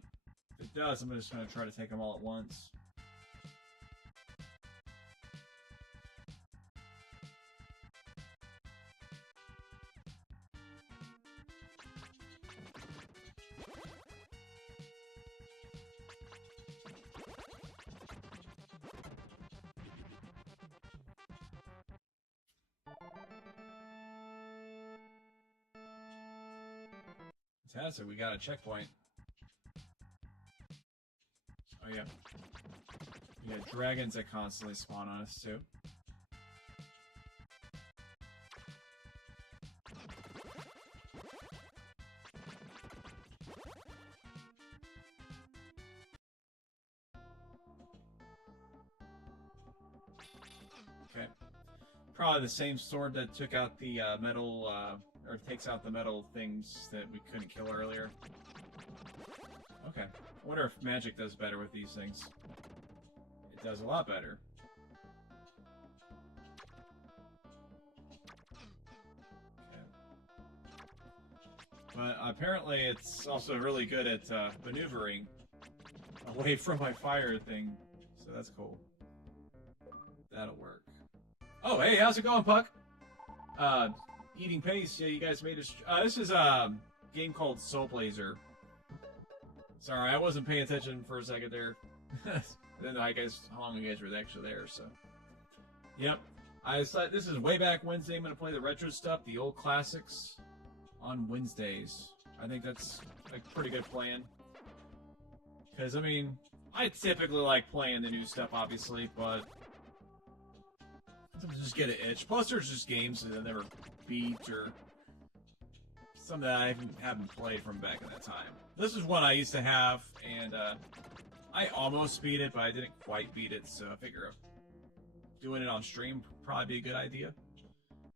If it does, I'm just going to try to take them all at once. Fantastic, we got a checkpoint. Oh yeah. We got dragons that constantly spawn on us too. Okay. Probably the same sword that took out the metal, or takes out the metal things that we couldn't kill earlier. Okay. I wonder if magic does better with these things. It does a lot better. Okay. But apparently it's also really good at maneuvering away from my fire thing. So that's cool. That'll work. Oh, hey, how's it going, Puck? Eating pace. Yeah, you guys made it. This is a game called Soulblazer. Sorry, I wasn't paying attention for a second there. Then I guess how long you guys were actually there, so. Yep. I decided this is Wayback Wednesday. I'm going to play the retro stuff, the old classics, on Wednesdays. I think that's a pretty good plan. Because, I mean, I typically like playing the new stuff, obviously, but sometimes I just get an itch. Plus, there's just games that I never beat or some that I haven't played from back in that time. This is one I used to have, and I almost beat it, but I didn't quite beat it, so I figure doing it on stream would probably be a good idea.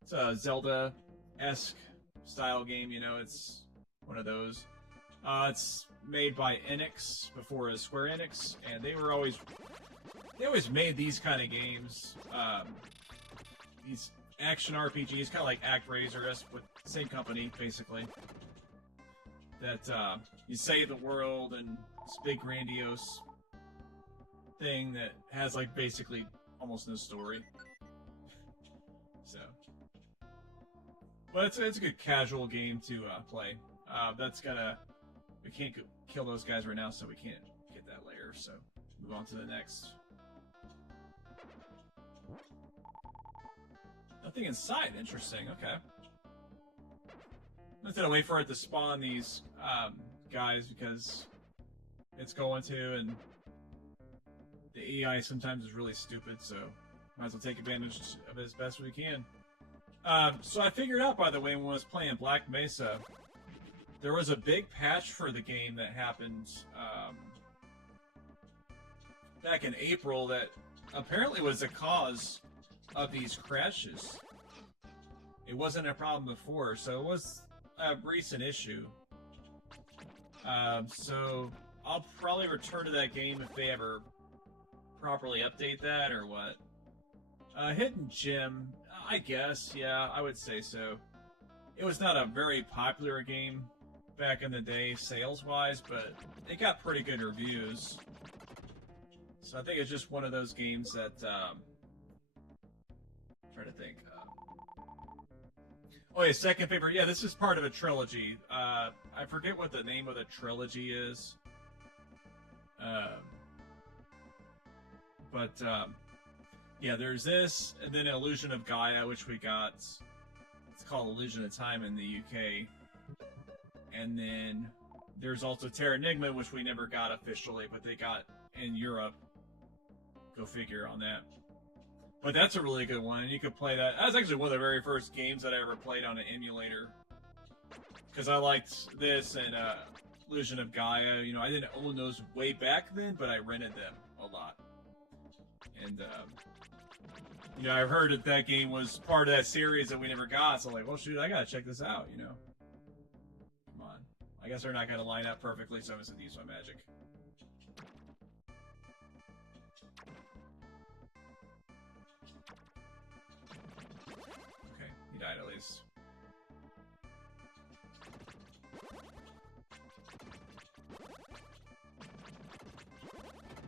It's a Zelda-esque style game, you know, it's one of those. It's made by Enix, before it was Square Enix, and they always made these kind of games, these action RPGs, kind of like ActRaiser, with the same company, basically. That you save the world and this big grandiose thing that has like basically almost no story. So, but it's a good casual game to play. We can't kill those guys right now, so we can't get that layer. So move on to the next. Nothing inside. Interesting. Okay. I'm gonna wait for it to spawn these guys because it's going to, and the AI sometimes is really stupid, so might as well take advantage of it as best we can. So I figured out, by the way, when I was playing Black Mesa, there was a big patch for the game that happened back in April that apparently was the cause of these crashes. It wasn't a problem before, so it was a recent issue. So I'll probably return to that game if they ever properly update that, or what. Hidden Gem, I guess, yeah, I would say so. It was not a very popular game back in the day, sales-wise, but it got pretty good reviews. So I think it's just one of those games that, I'm trying to think. Oh yeah, second favorite. Yeah, this is part of a trilogy. I forget what the name of the trilogy is. Yeah, there's this, and then Illusion of Gaia, which we got. It's called Illusion of Time in the UK. And then there's also Terra Enigma, which we never got officially, but they got in Europe. Go figure on that. But that's a really good one, and you could play that. That was actually one of the very first games that I ever played on an emulator. Because I liked this and Illusion of Gaia. You know, I didn't own those way back then, but I rented them a lot. And, you know, I've heard that game was part of that series that we never got, so I'm like, well, shoot, I gotta check this out, you know. Come on. I guess they're not gonna line up perfectly, so I'm just gonna use my magic. Okay, he died at least.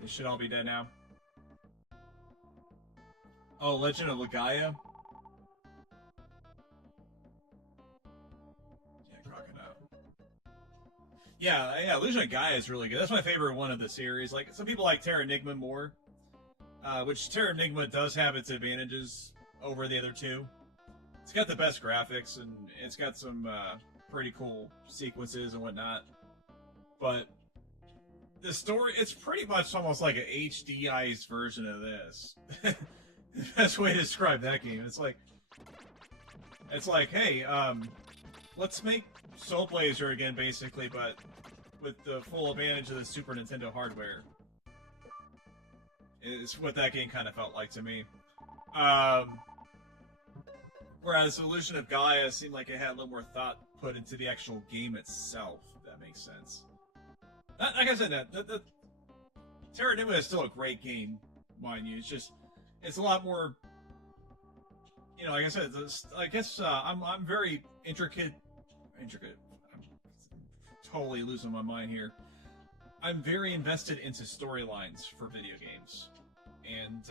They should all be dead now. Oh, Legend of Legaia? Yeah, Crocodile. Yeah, Illusion of Gaia is really good. That's my favorite one of the series. Like, some people like Terra Enigma more. Which Terra Enigma does have its advantages over the other two. It's got the best graphics, and it's got some pretty cool sequences and whatnot. But the story, it's pretty much almost like an HDized version of this. The best way to describe that game. It's like, hey, let's make Soulblazer again, basically, but with the full advantage of the Super Nintendo hardware. It's what that game kind of felt like to me. Whereas Illusion of Gaia seemed like it had a little more thought put into the actual game itself, if that makes sense. Like I said, the Terra Nova is still a great game, mind you. It's just, it's a lot more, you know, like I said, I guess I'm very intricate. I'm totally losing my mind here. I'm very invested into storylines for video games. And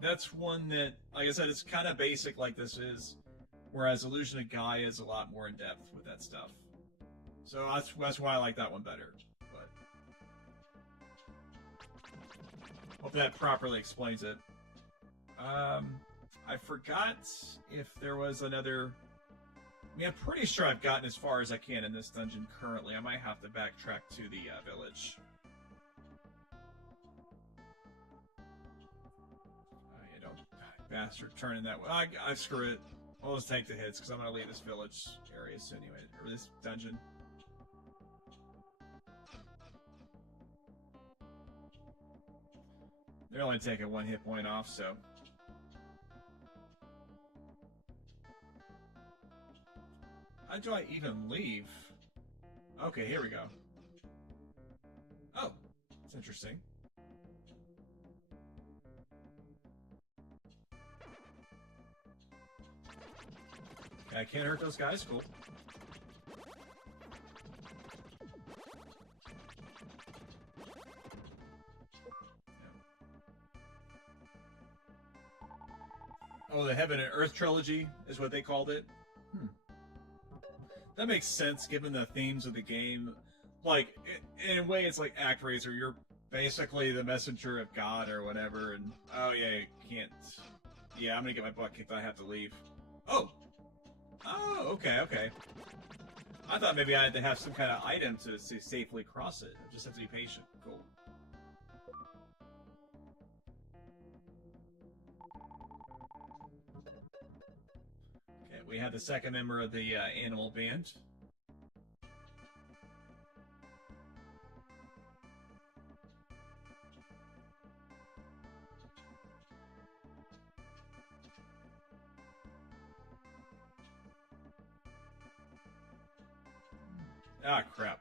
that's one that, like I said, it's kind of basic like this is, whereas Illusion of Gaia is a lot more in-depth with that stuff. So that's why I like that one better. But hope that properly explains it. I forgot if there was another... I mean, I'm pretty sure I've gotten as far as I can in this dungeon currently. I might have to backtrack to the village. You know, bastard turning that way. I screw it. I'll just take the hits because I'm going to leave this village area soon anyway. Or this dungeon. They're only taking 1 hit point off, so... How do I even leave? Okay, here we go. Oh, that's interesting. Okay, I can't hurt those guys. Cool. Oh, the Heaven and Earth trilogy is what they called it. That makes sense given the themes of the game. Like, in a way, it's like ActRaiser. You're basically the messenger of God or whatever, and oh yeah, you can't. Yeah, I'm gonna get my butt kicked. I have to leave. Oh, okay. I thought maybe I had to have some kind of item to safely cross it. I just have to be patient. Cool. Okay, we have the second member of the animal band. Ah, crap.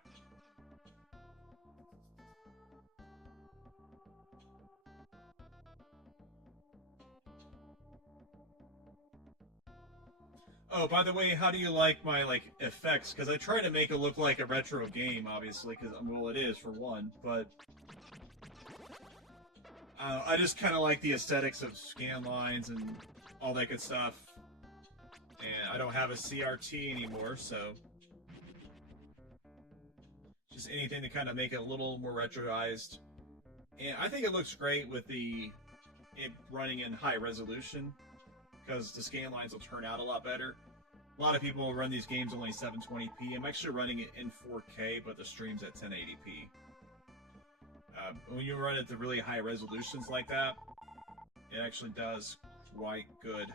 Oh, by the way, how do you like my, effects? Because I try to make it look like a retro game, obviously, because, well, it is, for one, but... I just kind of like the aesthetics of scan lines and all that good stuff. And I don't have a CRT anymore, so... Just anything to kind of make it a little more retroized. And I think it looks great with it running in high resolution, because the scan lines will turn out a lot better. A lot of people run these games only 720p. I'm actually running it in 4K, but the stream's at 1080p. When you run it to really high resolutions like that, it actually does quite good.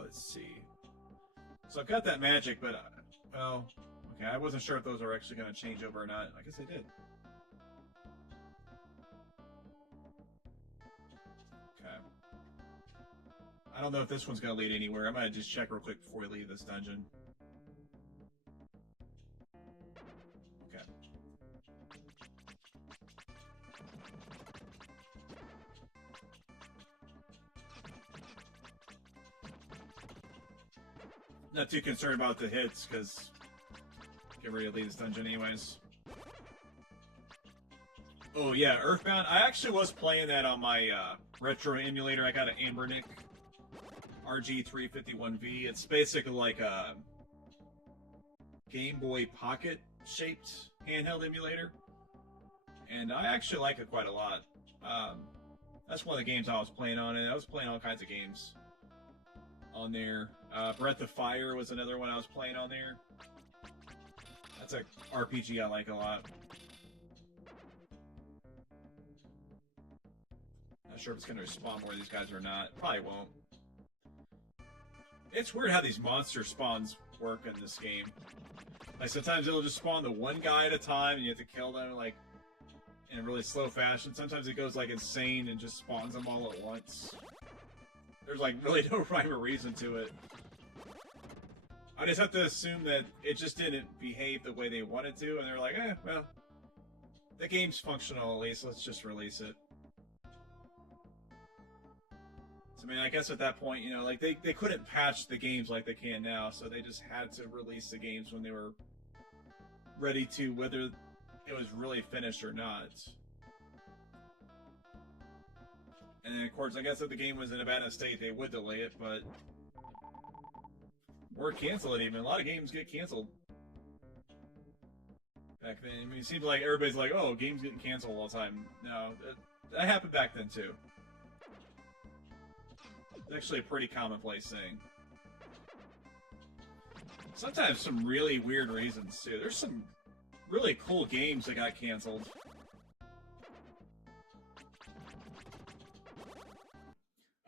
Let's see. So I've got that magic, but, well, okay, I wasn't sure if those are actually going to change over or not. I guess they did. Okay. I don't know if this one's going to lead anywhere. I might just check real quick before we leave this dungeon. Okay. Not too concerned about the hits, because get ready to leave this dungeon anyways. Oh yeah, Earthbound. I actually was playing that on my retro emulator. I got an Ambernick RG351V. It's basically like a Game Boy Pocket shaped handheld emulator, and I actually like it quite a lot. That's one of the games I was playing on it. I was playing all kinds of games on there. Breath of Fire was another one I was playing on there. That's a RPG I like a lot. Not sure if it's going to respawn more of these guys or not. Probably won't. It's weird how these monster spawns work in this game. Like, sometimes it'll just spawn the one guy at a time, and you have to kill them, like, in a really slow fashion. Sometimes it goes, like, insane and just spawns them all at once. There's, like, really no rhyme or reason to it. I just have to assume that it just didn't behave the way they wanted to, and they're like, well, the game's functional at least, let's just release it. I mean, I guess at that point, you know, like, they couldn't patch the games like they can now, so they just had to release the games when they were ready to, whether it was really finished or not. And then, of course, I guess if the game was in a bad state, they would delay it, but... or cancel it even. A lot of games get canceled back then. I mean, it seems like everybody's like, oh, games getting canceled all the time. No, that happened back then, too. It's actually a pretty commonplace thing. Sometimes some really weird reasons, too. There's some really cool games that got canceled.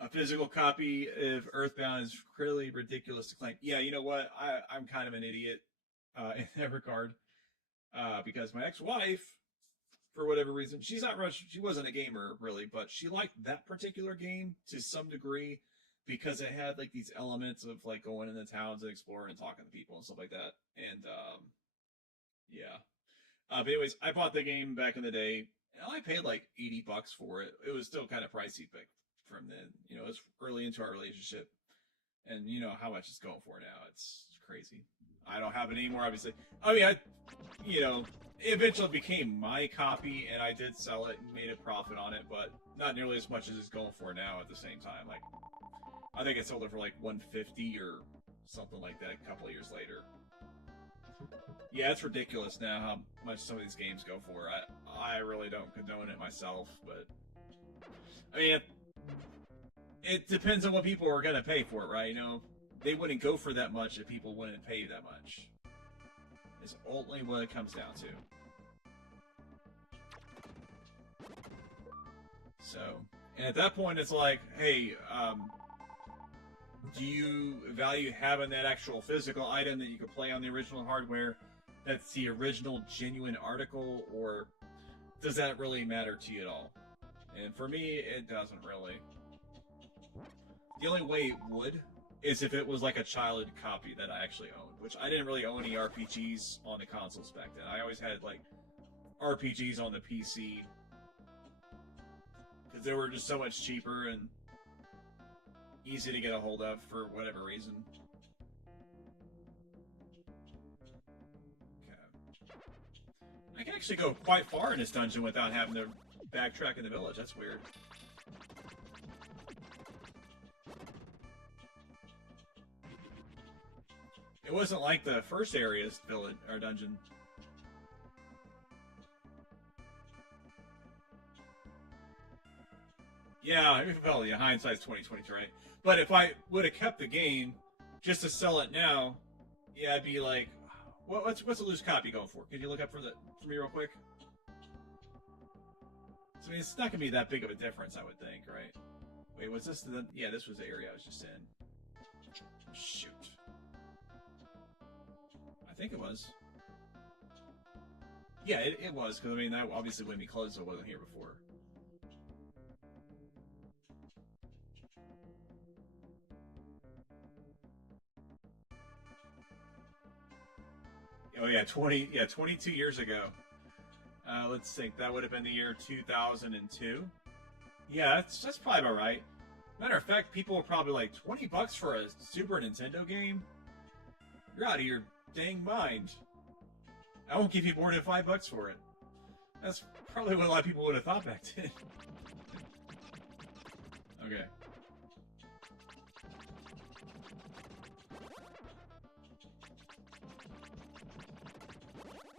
A physical copy of Earthbound is really ridiculous to claim. Yeah, you know what? I'm kind of an idiot in that regard. Because my ex-wife, for whatever reason, she wasn't a gamer, really, but she liked that particular game to some degree because it had, like, these elements of, like, going into towns and exploring and talking to people and stuff like that. And, yeah. But anyways, I bought the game back in the day, and I paid, like, $80 for it. It was still kind of pricey, but from then, you know, it was early into our relationship. And you know how much it's going for now. It's crazy. I don't have it anymore, obviously. I mean, you know, it eventually became my copy, and I did sell it and made a profit on it, but not nearly as much as it's going for now at the same time. Like, I think I sold it for like $150 or something like that a couple of years later. Yeah, it's ridiculous now how much some of these games go for. I really don't condone it myself, but I mean, it depends on what people are going to pay for it, right? You know, they wouldn't go for that much if people wouldn't pay that much. It's only what it comes down to. So, and at that point, it's like, hey, do you value having that actual physical item that you could play on the original hardware that's the original genuine article, or does that really matter to you at all? And for me, it doesn't really. The only way it would is if it was like a childhood copy that I actually owned, which I didn't really own any RPGs on the consoles back then. I always had like RPGs on the PC because they were just so much cheaper and easy to get a hold of for whatever reason. Okay. I can actually go quite far in this dungeon without having to backtrack in the village. That's weird. It wasn't like the first area's village or dungeon. Yeah, well, yeah, hindsight's 20/20, right? But if I would have kept the game just to sell it now, yeah, I'd be like, what's a loose copy going for? Can you look up for me real quick? So, I mean, it's not gonna be that big of a difference, I would think, right? Wait, was this the? Yeah, this was the area I was just in. Shoot. I think it was. Yeah, it was, because, I mean, that obviously wouldn't be closed, so it wasn't here before. Oh, yeah, 22 years ago. Let's think, that would have been the year 2002. Yeah, that's probably about right. Matter of fact, people were probably like, $20 for a Super Nintendo game? You're out of your dang mind. I won't give you more than $5 for it. That's probably what a lot of people would have thought back then. Okay.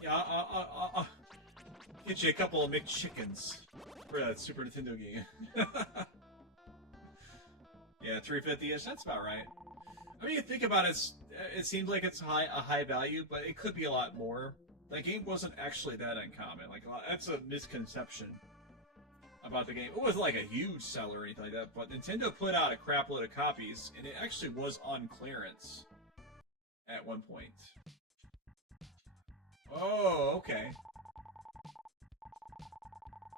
Yeah, I'll get you a couple of McChickens. for that Super Nintendo game. Yeah, 350-ish. That's about right. I mean, you think about it, it seems like it's a high value, but it could be a lot more. That game wasn't actually that uncommon. Like, that's a misconception about the game. It wasn't like a huge seller or anything like that, but Nintendo put out a crap load of copies, and it actually was on clearance at one point. Oh, okay.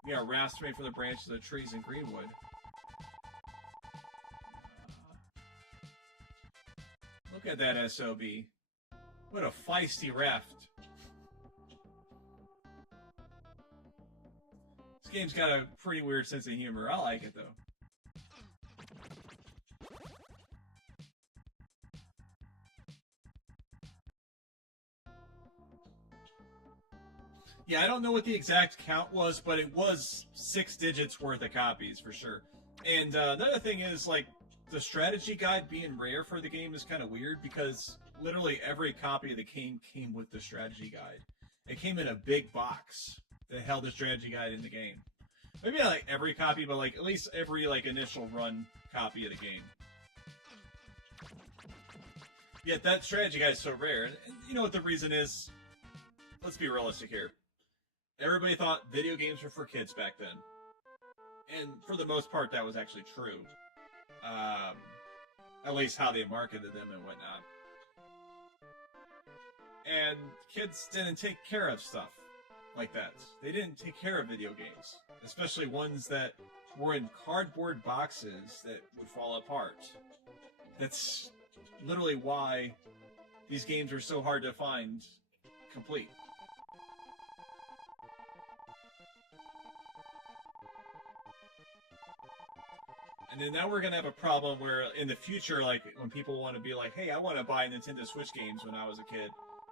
Yeah, rafts made from the branches of trees in Greenwood. Look at that SOB. What a feisty raft. This game's got a pretty weird sense of humor. I like it, though. Yeah, I don't know what the exact count was, but it was 6 digits worth of copies, for sure. And another thing is, like, the strategy guide being rare for the game is kind of weird, because literally every copy of the game came with the strategy guide. It came in a big box that held the strategy guide in the game. Maybe not like every copy, but like at least every like initial run copy of the game. Yet that strategy guide is so rare. And you know what the reason is? Let's be realistic here. Everybody thought video games were for kids back then. And for the most part, that was actually true. At least how they marketed them and whatnot. And kids didn't take care of stuff like that. They didn't take care of video games. Especially ones that were in cardboard boxes that would fall apart. That's literally why these games are so hard to find complete. And then now we're going to have a problem where in the future, like when people want to be like, hey, I want to buy Nintendo Switch games when I was a kid,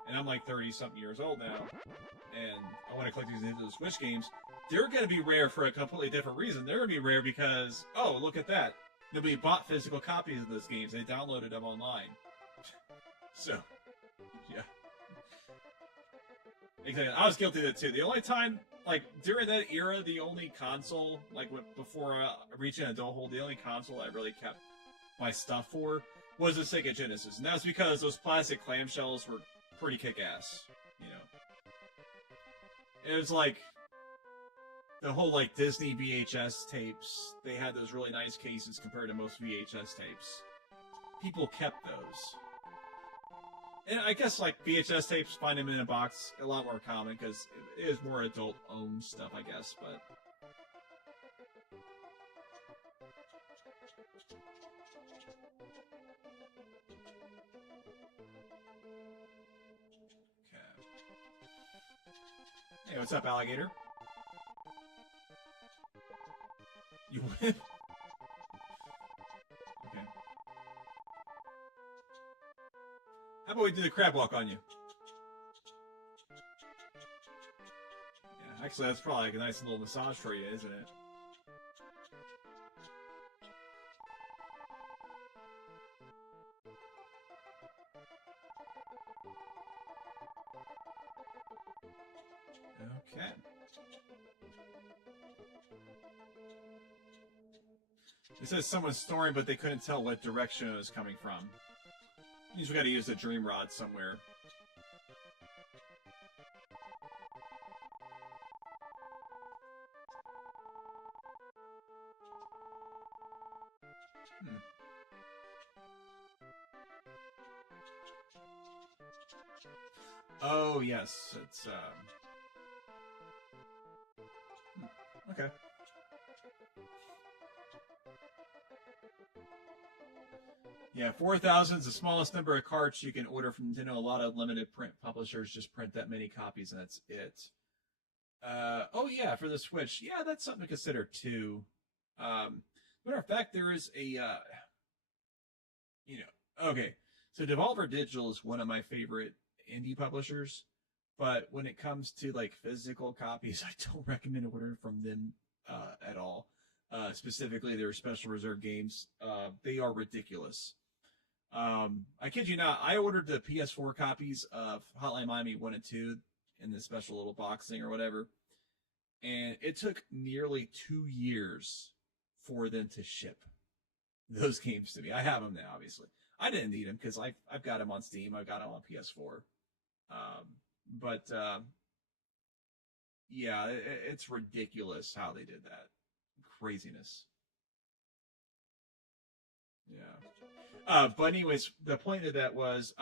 and I'm like 30-something years old now, and I want to collect these Nintendo Switch games, they're going to be rare for a completely different reason. They're going to be rare because, oh, look at that. Nobody bought physical copies of those games. They downloaded them online. So, yeah. Exactly. I was guilty of that too. The only time, like, during that era, the only console, like, before reaching adulthood, the only console I really kept my stuff for was the Sega Genesis. And that was because those plastic clamshells were pretty kick-ass, you know. It was like the whole, like, Disney VHS tapes. They had those really nice cases compared to most VHS tapes. People kept those. And I guess, like, VHS tapes, find them in a box, a lot more common, because it is more adult-owned stuff, I guess, but... Okay. Hey, what's up, alligator? You win? Okay. How about we do the crab walk on you? Yeah, actually, that's probably like a nice little massage for you, isn't it? Okay. It says someone's snoring, but they couldn't tell what direction it was coming from. Means we gotta use the dream rod somewhere. Oh, yes. It's, okay. Yeah, 4,000 is the smallest number of carts you can order from Nintendo. A lot of limited print publishers just print that many copies, and that's it. Oh, yeah, for the Switch. Yeah, that's something to consider, too. Matter of fact, there is a, okay. So Devolver Digital is one of my favorite indie publishers, but when it comes to, like, physical copies, I don't recommend ordering from them at all. Specifically, their special reserve games. They are ridiculous. I kid you not, I ordered the PS4 copies of Hotline Miami 1 and 2 in this special little box thing or whatever. And it took nearly 2 years for them to ship those games to me. I have them now, obviously. I didn't need them because I've got them on Steam. I've got them on PS4. But yeah, it's ridiculous how they did that. Craziness. Yeah. But anyways, the point of that was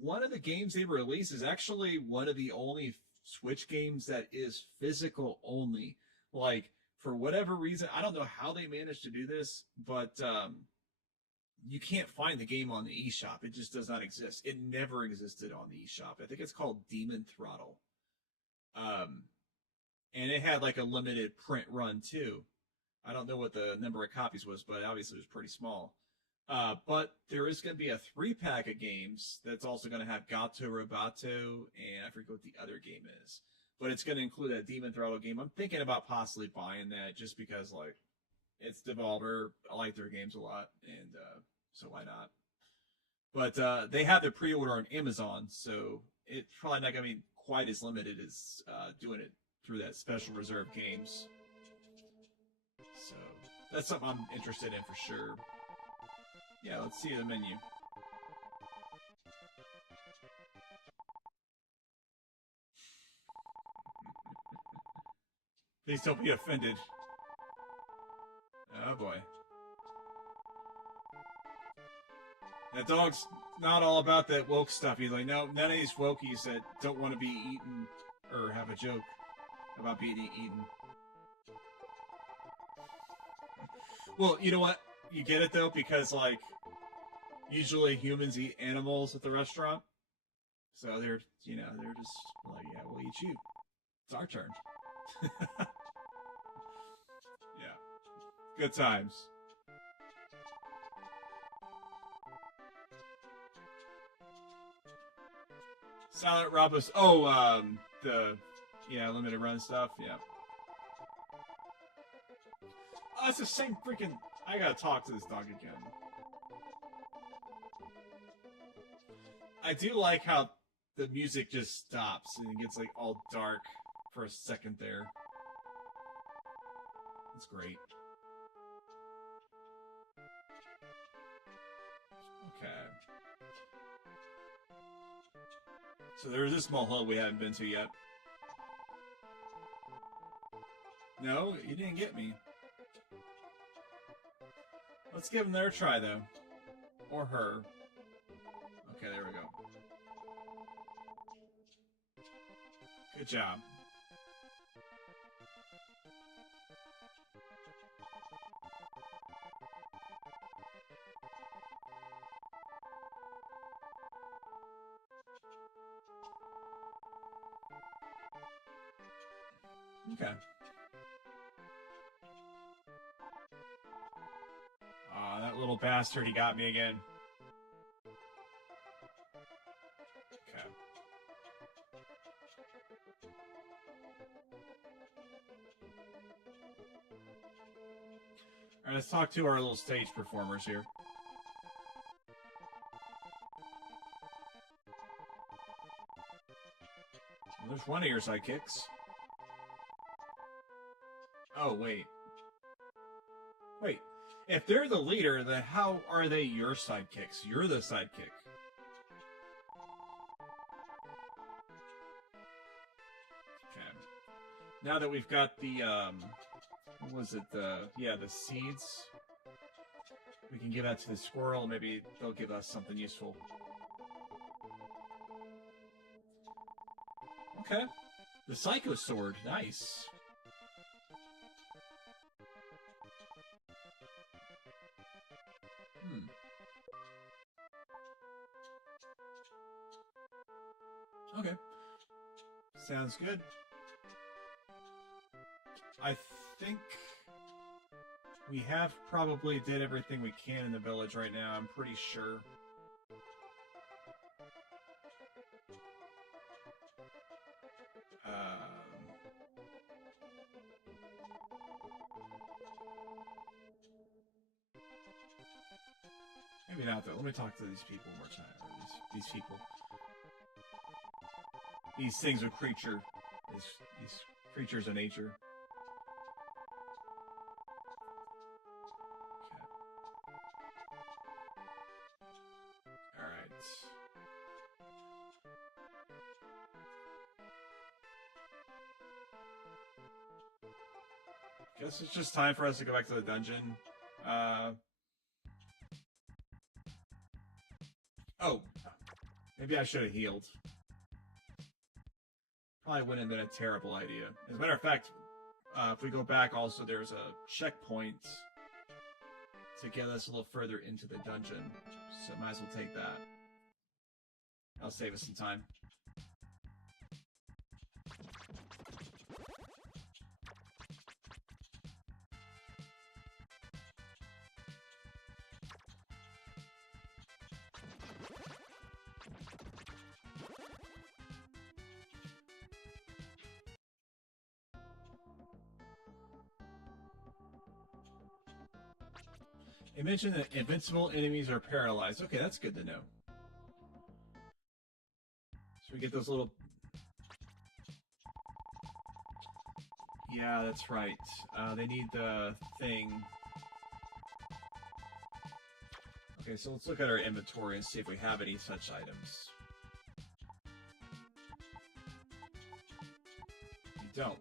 one of the games they released is actually one of the only Switch games that is physical only. Like, for whatever reason, I don't know how they managed to do this, but you can't find the game on the eShop. It just does not exist. It never existed on the eShop. I think it's called Demon Throttle. And it had like a limited print run too. I don't know what the number of copies was, but obviously it was pretty small. But there is going to be a 3-pack of games that's also going to have Gato Roboto, and I forget what the other game is. But it's going to include that Demon Throttle game. I'm thinking about possibly buying that just because, like, it's Devolver. I like their games a lot, and so why not? But they have the pre-order on Amazon, so it's probably not going to be quite as limited as doing it through that special reserve games. So that's something I'm interested in for sure. Yeah, let's see the menu. Please don't be offended. Oh boy. That dog's not all about that woke stuff. He's like, no, none of these wokies that don't want to be eaten or have a joke about being eaten. Well, you know what? You get it though, because like usually humans eat animals at the restaurant. So they're just like, yeah, we'll eat you. It's our turn. Yeah. Good times. Silent Robos. Oh, limited run stuff. Yeah. Oh, it's the same freaking. I gotta talk to this dog again. I do like how the music just stops and it gets like all dark for a second there. It's great. Okay. So there's this small hole we haven't been to yet. No, you didn't get me. Let's give them their try, though. Or her. Okay, there we go. Good job. Okay. Aw, that little bastard, he got me again. Okay. Alright, let's talk to our little stage performers here. Well, there's one of your sidekicks. Oh, wait. Wait. If they're the leader, then how are they your sidekicks? You're the sidekick. Okay. Now that we've got the, what was it? The seeds. We can give that to the squirrel. Maybe they'll give us something useful. Okay. The Psycho Sword. Nice. Okay. Sounds good. I think we have probably did everything we can in the village right now. I'm pretty sure. Maybe not, though. Let me talk to these people one more time. Or these people. These things of creature. These creatures of nature. Okay. All right. Guess it's just time for us to go back to the dungeon. Oh, maybe I should have healed. Probably wouldn't have been a terrible idea. As a matter of fact, if we go back, also there's a checkpoint to get us a little further into the dungeon, so might as well take that. That'll save us some time. It mentioned that invincible enemies are paralyzed. Okay, that's good to know. So we get those little... Yeah, that's right. They need the thing. Okay, so let's look at our inventory and see if we have any such items. We don't.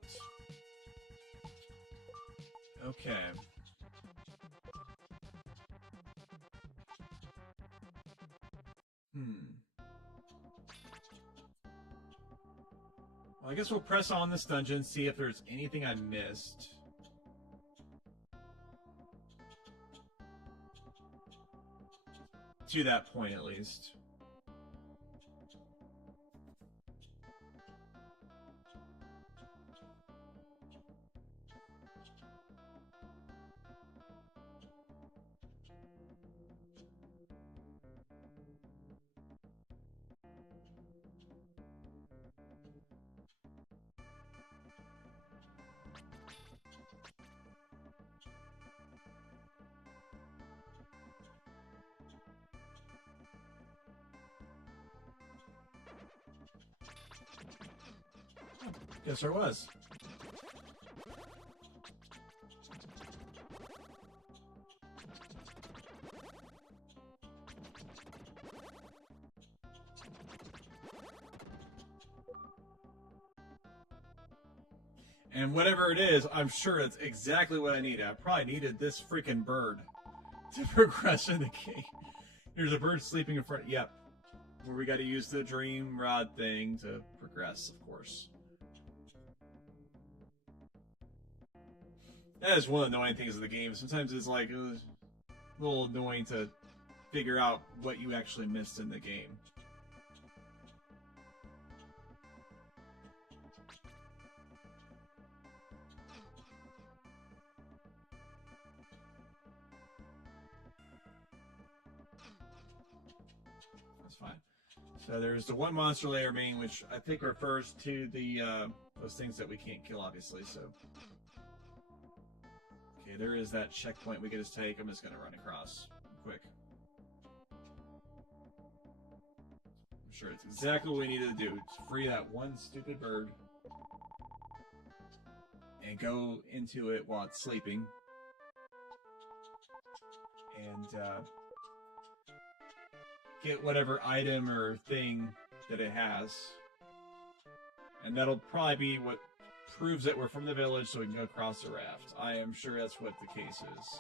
Okay. Well, I guess we'll press on this dungeon, see if there's anything I missed. To that point, at least. Yes, there was. And whatever it is, I'm sure it's exactly what I needed. I probably needed this freaking bird to progress in the game. There's a bird sleeping in front. Yep. Where we got to use the dream rod thing to progress, of course. That is one of the annoying things of the game. Sometimes it's like a little annoying to figure out what you actually missed in the game. That's fine. So there's the one monster layer main, which I think refers to the those things that we can't kill, obviously. So. Okay, there is that checkpoint we can just take. I'm just going to run across quick. I'm sure it's exactly what we needed to do. Just free that one stupid bird. And go into it while it's sleeping. And get whatever item or thing that it has. And that'll probably be what proves that we're from the village so we can go across the raft. I am sure that's what the case is.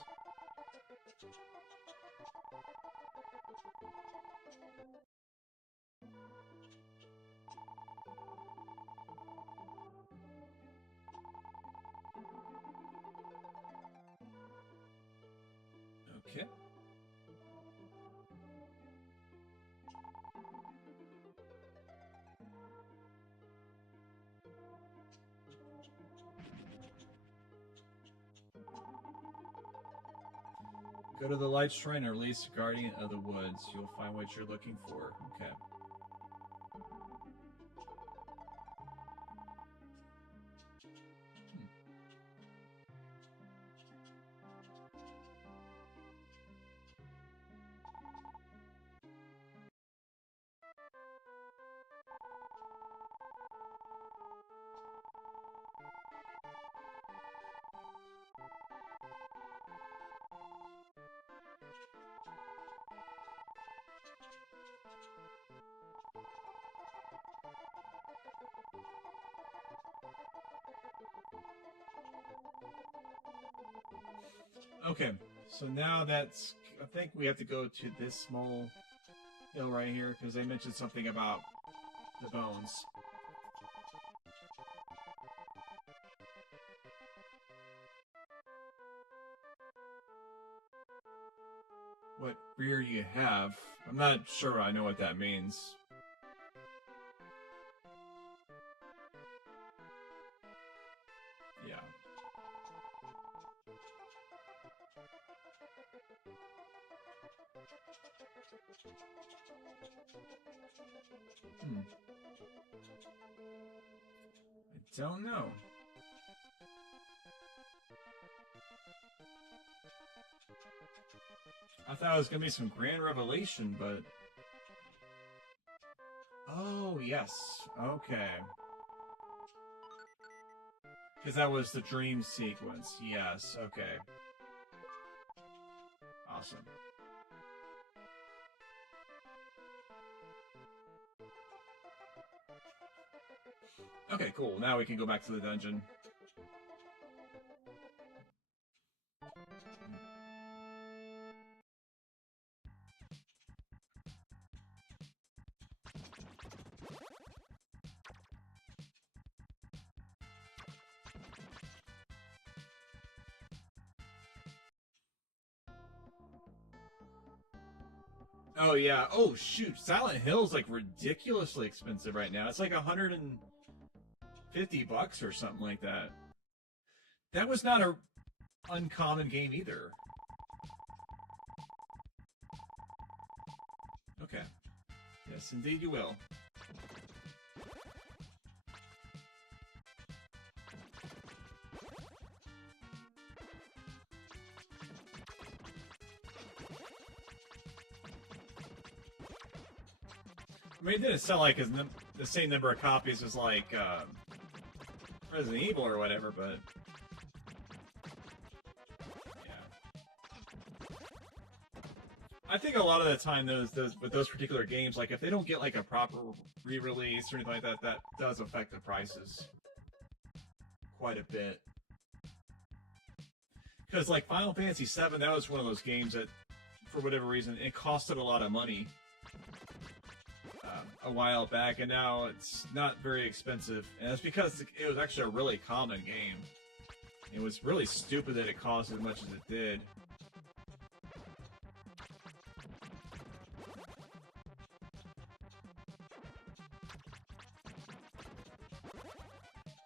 Okay. Go to the light shrine or release Guardian of the Woods. You'll find what you're looking for. Okay. Okay, so now that's... I think we have to go to this small hill right here, because they mentioned something about the bones. What rear you have? I'm not sure I know what that means. Yeah. I don't know. I thought it was going to be some grand revelation, but... Oh, yes. Okay. Because that was the dream sequence. Yes, okay. Awesome. Okay, cool. Now we can go back to the dungeon. Oh, yeah. Oh, shoot. Silent Hill's, like, ridiculously expensive right now. It's like $150 or something like that. That was not a uncommon game either. Okay. Yes, indeed you will. I mean, it didn't sell like the same number of copies as like Resident Evil or whatever, but yeah. I think a lot of the time with those particular games, like if they don't get like a proper re-release or anything like that, that does affect the prices quite a bit. Because like Final Fantasy VII, that was one of those games that, for whatever reason, it costed a lot of money a while back, and now it's not very expensive. And it's because it was actually a really common game. It was really stupid that it cost as much as it did.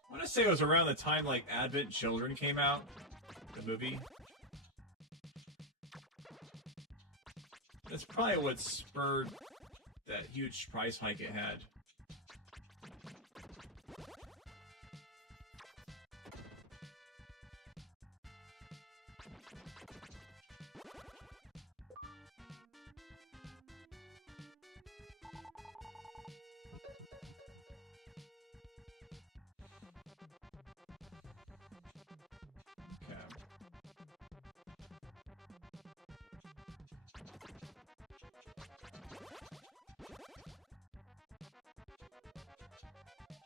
I want to say it was around the time like Advent Children came out, the movie. That's probably what spurred that huge price hike it had.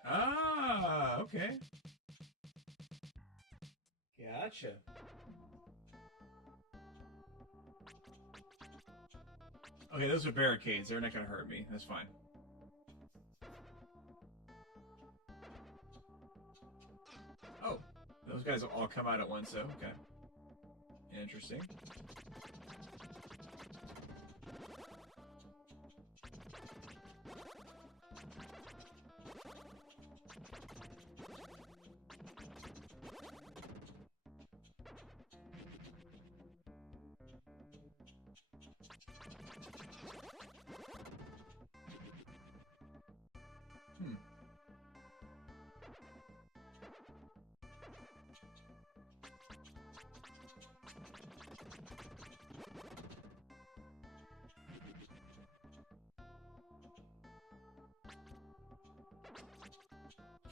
Ah, okay. Gotcha. Okay, those are barricades. They're not gonna hurt me. That's fine. Oh, those guys will all come out at once, though. Okay. Interesting.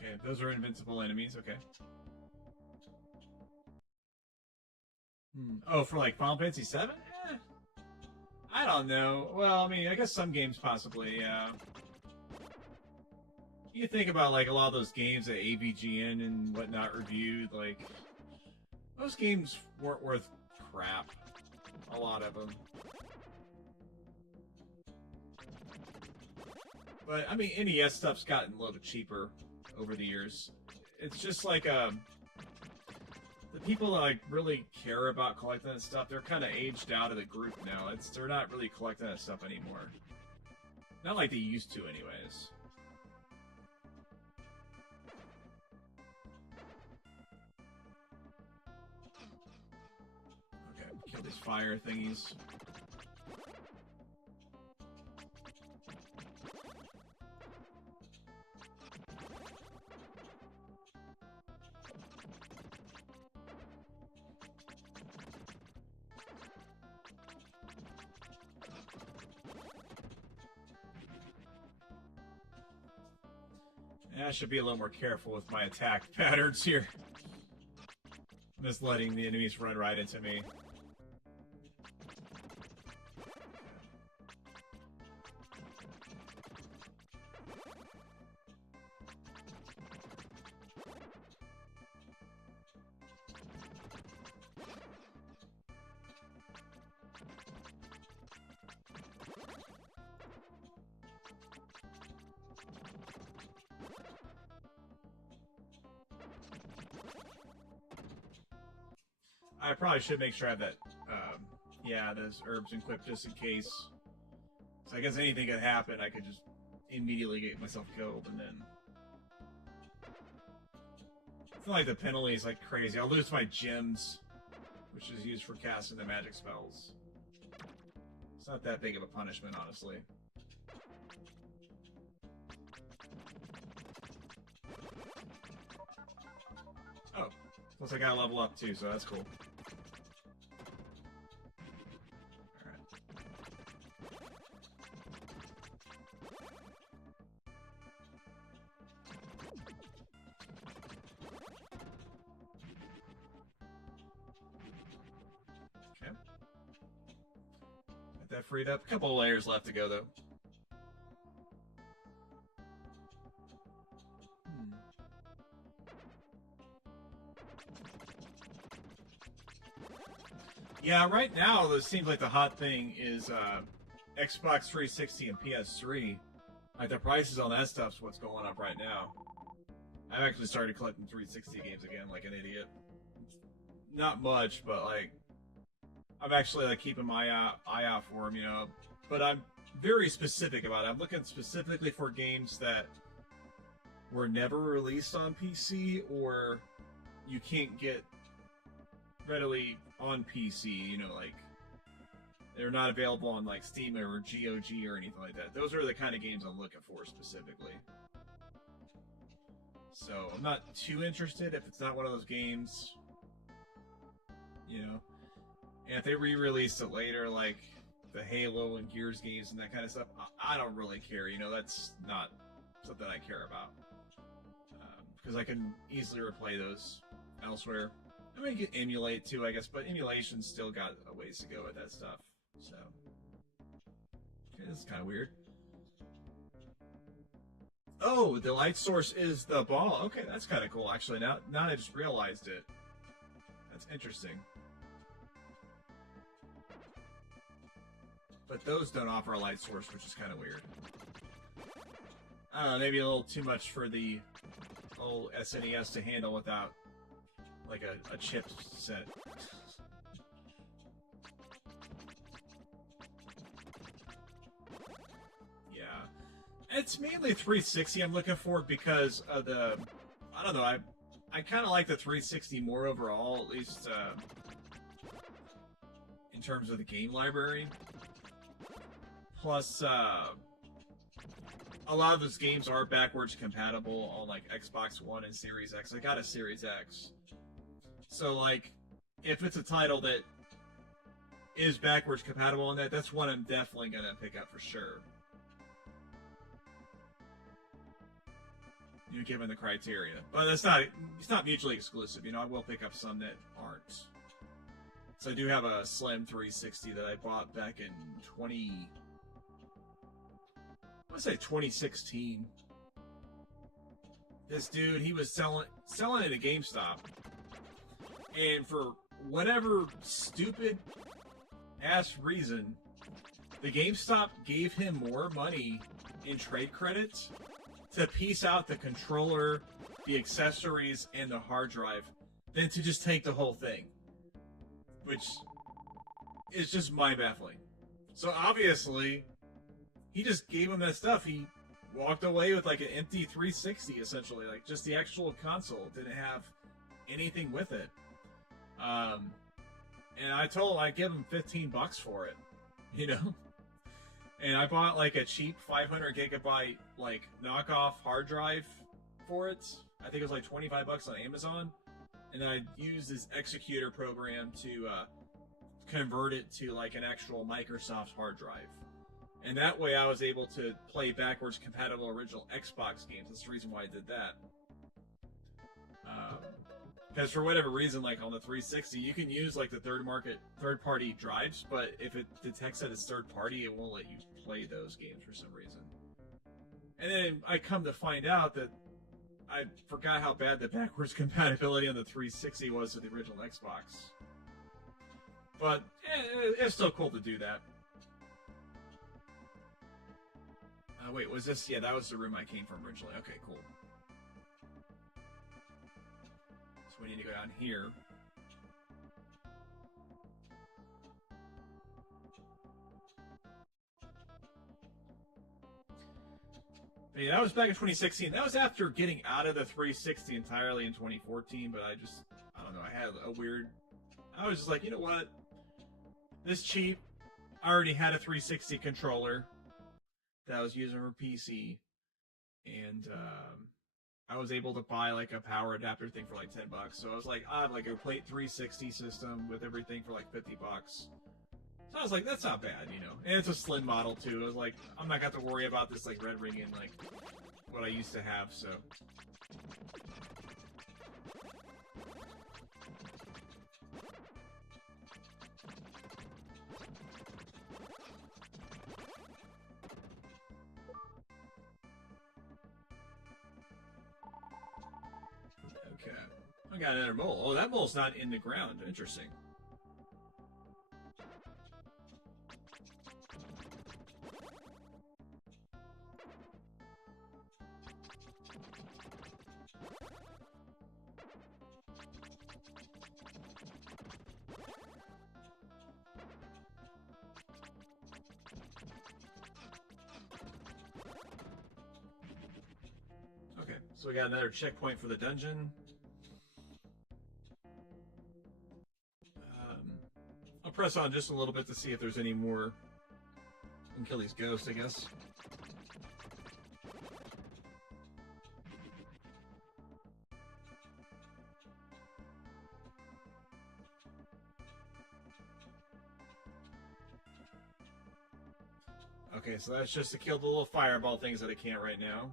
Okay, those are invincible enemies, okay. Oh, for like Final Fantasy VII? Eh, I don't know. Well, I mean, I guess some games possibly, yeah. You think about like a lot of those games that AVGN and whatnot reviewed, like those games weren't worth crap. A lot of them. But, I mean, NES stuff's gotten a little bit cheaper over the years. It's just like, the people that, like, really care about collecting that stuff, they're kind of aged out of the group now. They're not really collecting that stuff anymore. Not like they used to, anyways. Okay, kill these fire thingies. I should be a little more careful with my attack patterns here. I'm just letting the enemies run right into me. I probably should make sure I have that, yeah, those herbs equipped just in case. So I guess anything could happen, I could just immediately get myself killed, and then... I feel like the penalty is like crazy. I'll lose my gems, which is used for casting the magic spells. It's not that big of a punishment, honestly. Oh, plus I gotta level up too, so that's cool. That freed up. A couple of layers left to go, though. Yeah, right now, it seems like the hot thing is Xbox 360 and PS3. Like, the prices on that stuff's what's going up right now. I've actually started collecting 360 games again, like an idiot. Not much, but, like, I'm actually like keeping my eye out for them, you know. But I'm very specific about it. I'm looking specifically for games that were never released on PC or you can't get readily on PC, you know, like they're not available on like Steam or GOG or anything like that. Those are the kind of games I'm looking for specifically. So I'm not too interested if it's not one of those games, you know. And if they re-released it later, like the Halo and Gears games and that kind of stuff, I don't really care. You know, that's not something I care about. Because I can easily replay those elsewhere. I mean, you can emulate too, I guess, but emulation's still got a ways to go with that stuff. So, okay, this is kind of weird. Oh, the light source is the ball. Okay, that's kind of cool, actually. Now I just realized it. That's interesting. But those don't offer a light source, which is kind of weird. I don't know, maybe a little too much for the old SNES to handle without, like, a chip set. Yeah. It's mainly 360 I'm looking for because of the... I don't know, I kind of like the 360 more overall, at least in terms of the game library. Plus, a lot of those games are backwards compatible on, like, Xbox One and Series X. I got a Series X. So, like, if it's a title that is backwards compatible on that, that's one I'm definitely going to pick up for sure. You know, given the criteria. But it's not mutually exclusive. You know, I will pick up some that aren't. So I do have a Slim 360 that I bought back in 2016. This dude, he was selling it at GameStop. And for whatever stupid ass reason, the GameStop gave him more money in trade credits to piece out the controller, the accessories, and the hard drive than to just take the whole thing. Which is just mind-baffling. So obviously, he just gave him that stuff. He walked away with like an empty 360, essentially. Like, just the actual console. Didn't have anything with it. And I told him I'd give him $15 for it. You know? And I bought like a cheap 500 gigabyte like knockoff hard drive for it. I think it was like $25 on Amazon. And then I used this executor program to convert it to like an actual Microsoft hard drive. And that way I was able to play backwards compatible original Xbox games. That's the reason why I did that. Because for whatever reason, like on the 360, you can use like the third-party drives, but if it detects that it's third-party, it won't let you play those games for some reason. And then I come to find out that I forgot how bad the backwards compatibility on the 360 was with the original Xbox. But it's still cool to do that. Wait, was this? Yeah, that was the room I came from originally. Okay, cool. So we need to go down here. But yeah, that was back in 2016. That was after getting out of the 360 entirely in 2014, but I don't know, I had a weird... I was just like, you know what? This cheap. I already had a 360 controller that I was using for PC, and I was able to buy like a power adapter thing for like $10. So I was like, I have like a plate 360 system with everything for like $50. So I was like, that's not bad, you know. And it's a slim model too. I was like, I'm not got to worry about this like red ring and like what I used to have. So okay, I got another mole. Oh, that mole's not in the ground. Interesting. Okay, so we got another checkpoint for the dungeon. I'll press on just a little bit to see if there's any more. We can kill these ghosts, I guess. Okay, so that's just to kill the little fireball things that I can't right now.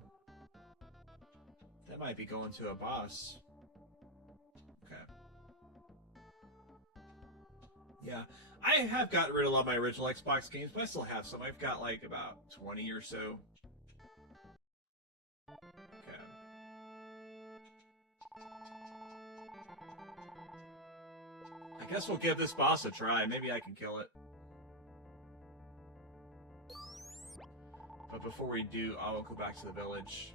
That might be going to a boss. Okay. Yeah, I have gotten rid of a lot of my original Xbox games, but I still have some. I've got like about 20 or so. Okay. I guess we'll give this boss a try. Maybe I can kill it. But before we do, I will go back to the village.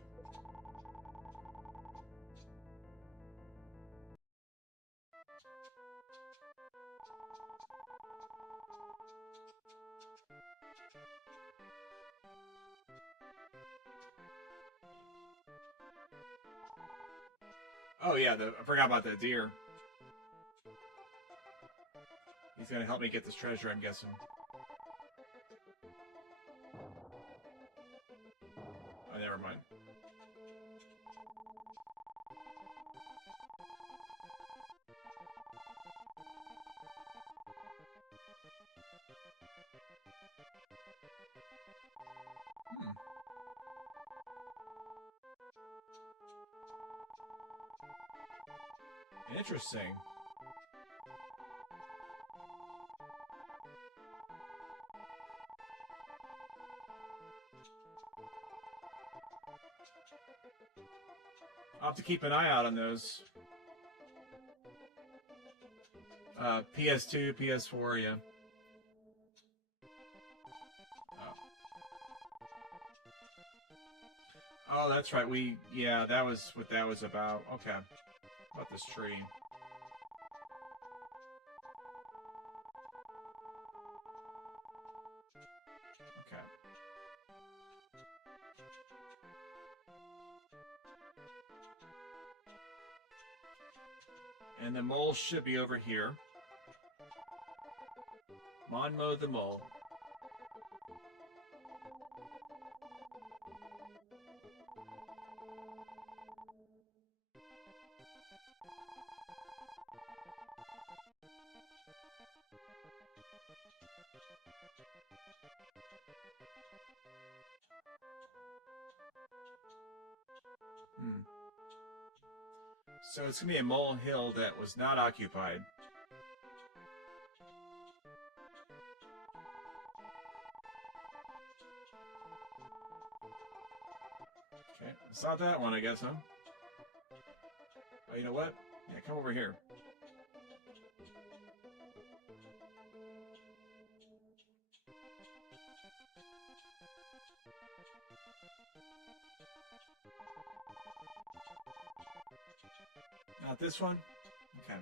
Oh yeah, I forgot about that deer. He's gonna help me get this treasure, I'm guessing. Oh, never mind. Interesting. I'll have to keep an eye out on those. PS2, PS4, yeah. Oh, that's right. Yeah, that was what that was about. Okay. About this tree. Okay. And the mole should be over here. Monmo the mole. So it's going to be a mole hill that was not occupied. Okay, it's not that one, I guess, huh? Oh, you know what? Yeah, come over here. Not this one? Okay.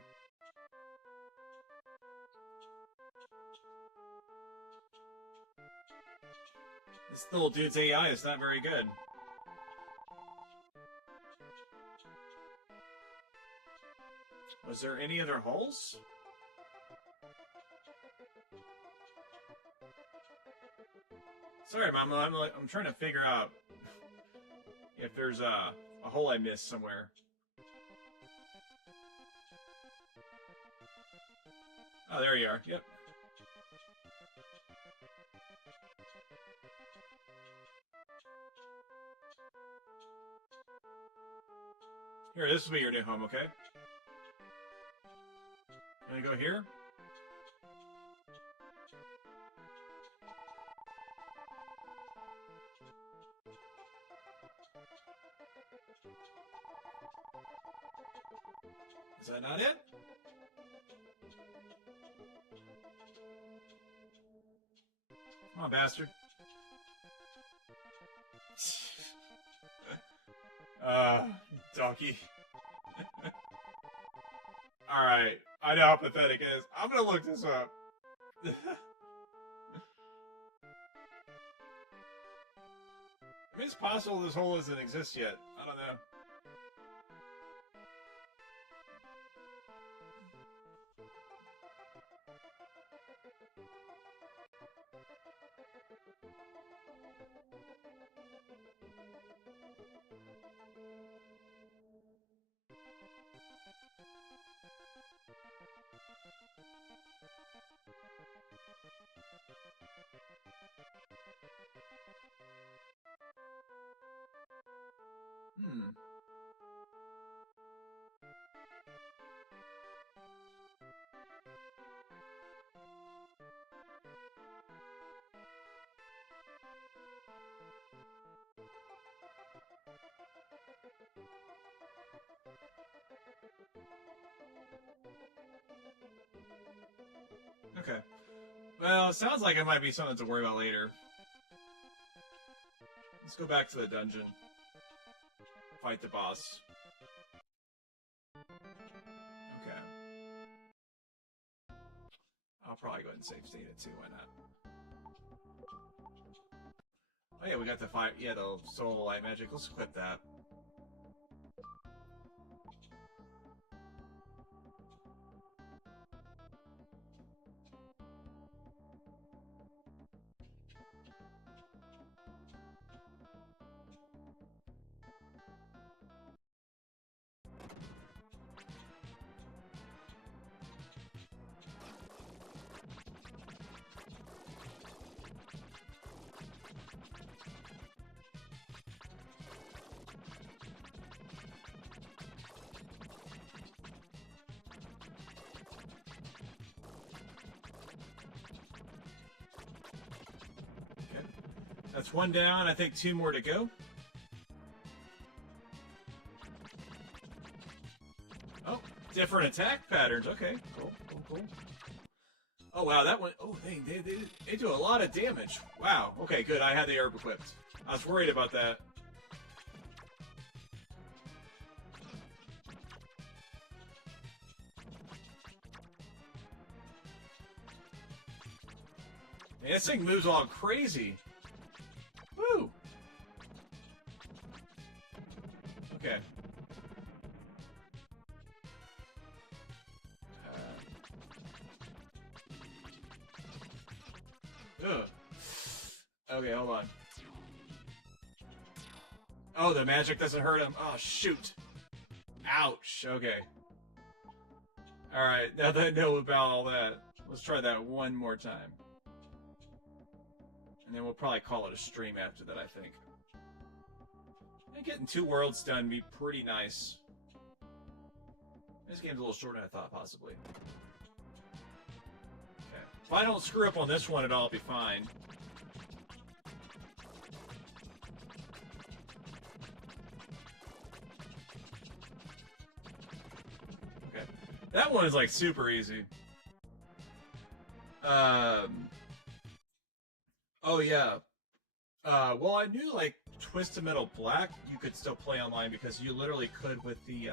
This little dude's AI is not very good. Was there any other holes? Sorry, Mama. I'm trying to figure out if there's a hole I missed somewhere. Oh, there you are. Yep. Here, this will be your new home, okay? Gonna go here? Is that not it? Come on, bastard. Donkey. Alright, I know how pathetic it is. I'm gonna look this up. I mean, it's possible this hole doesn't exist yet. I don't know. Okay. Well, it sounds like it might be something to worry about later. Let's go back to the dungeon. Fight the boss. Okay. I'll probably go ahead and save state it too, why not? Oh yeah, we got the fight. Yeah, the soul light magic. Let's equip that. That's one down. I think two more to go. Oh, different attack patterns. Okay, cool, cool, cool. Oh wow, that one. Oh, they do a lot of damage. Wow. Okay, good. I had the herb equipped. I was worried about that. Man, this thing moves all crazy. Woo! Okay. Ugh. Okay, hold on. Oh, the magic doesn't hurt him. Oh, shoot. Ouch. Okay. Alright, now that I know about all that, let's try that one more time. And then we'll probably call it a stream after that, I think. And getting 2 worlds done would be pretty nice. This game's a little shorter than I thought, possibly. Okay. If I don't screw up on this one at all, I'll be fine. Okay. That one is, like, super easy. Oh, yeah. Well, I knew, like, Twisted Metal Black, you could still play online because you literally could with the,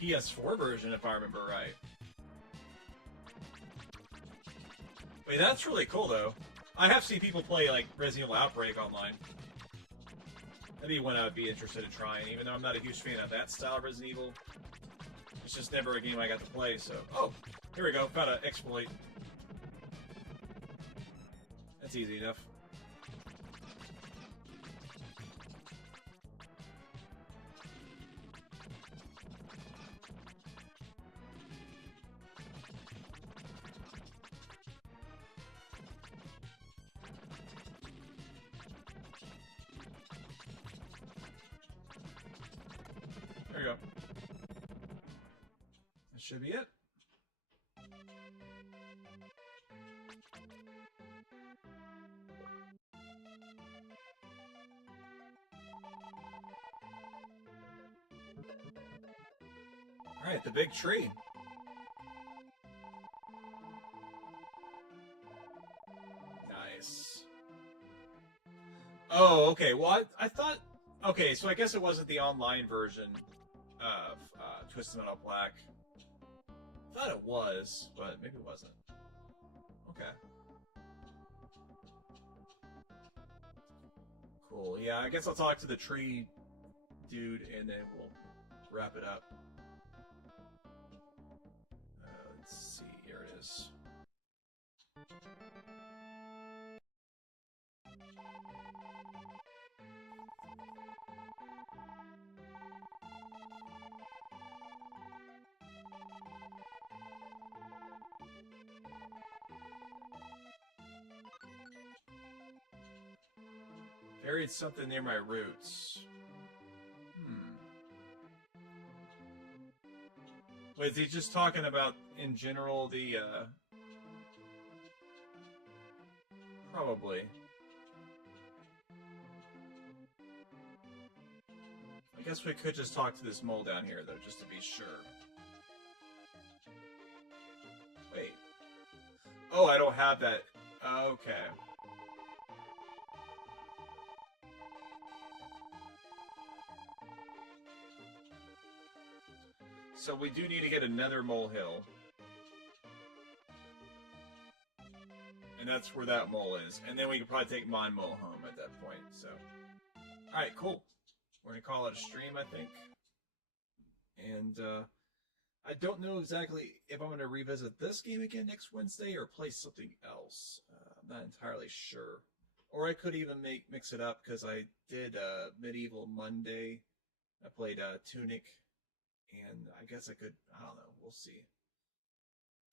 PS4 version, if I remember right. Wait, that's really cool, though. I have seen people play, like, Resident Evil Outbreak online. That'd be one I would be interested in trying, even though I'm not a huge fan of that style of Resident Evil. It's just never a game I got to play, so... Oh! Here we go, found an exploit. That's easy enough. There we go. That should be it. Alright, the big tree. Nice. Oh, okay. Well, I thought... Okay, so I guess it wasn't the online version of Twisted Metal Black. I thought it was, but maybe it wasn't. Okay. Cool. Yeah, I guess I'll talk to the tree dude, and then we'll wrap it up. Let's see. Here it is. Buried something near my roots. Wait, is he just talking about, in general, the, Probably. I guess we could just talk to this mole down here, though, just to be sure. Wait. Oh, I don't have that. Okay. So we do need to get another molehill. And that's where that mole is. And then we can probably take my mole home at that point, so... Alright, cool. We're gonna call it a stream, I think. And, I don't know exactly if I'm gonna revisit this game again next Wednesday or play something else. I'm not entirely sure. Or I could even mix it up, because I did, Medieval Monday. I played, Tunic. And I guess I could, I don't know, we'll see.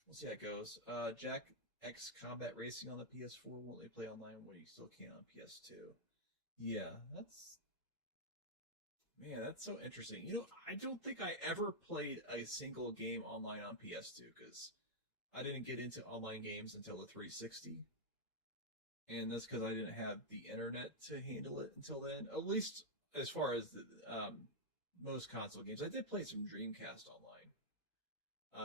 We'll see how it goes. Jack X Combat Racing on the PS4 won't let you play online when you still can on PS2. Yeah, man, that's so interesting. You know, I don't think I ever played a single game online on PS2, because I didn't get into online games until the 360. And that's because I didn't have the internet to handle it until then. At least as far as the, most console games. I did play some Dreamcast online.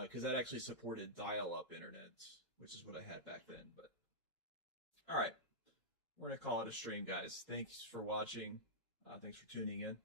because that actually supported dial-up internet, which is what I had back then. But all right, we're gonna call it a stream, guys. Thanks for watching. Thanks for tuning in.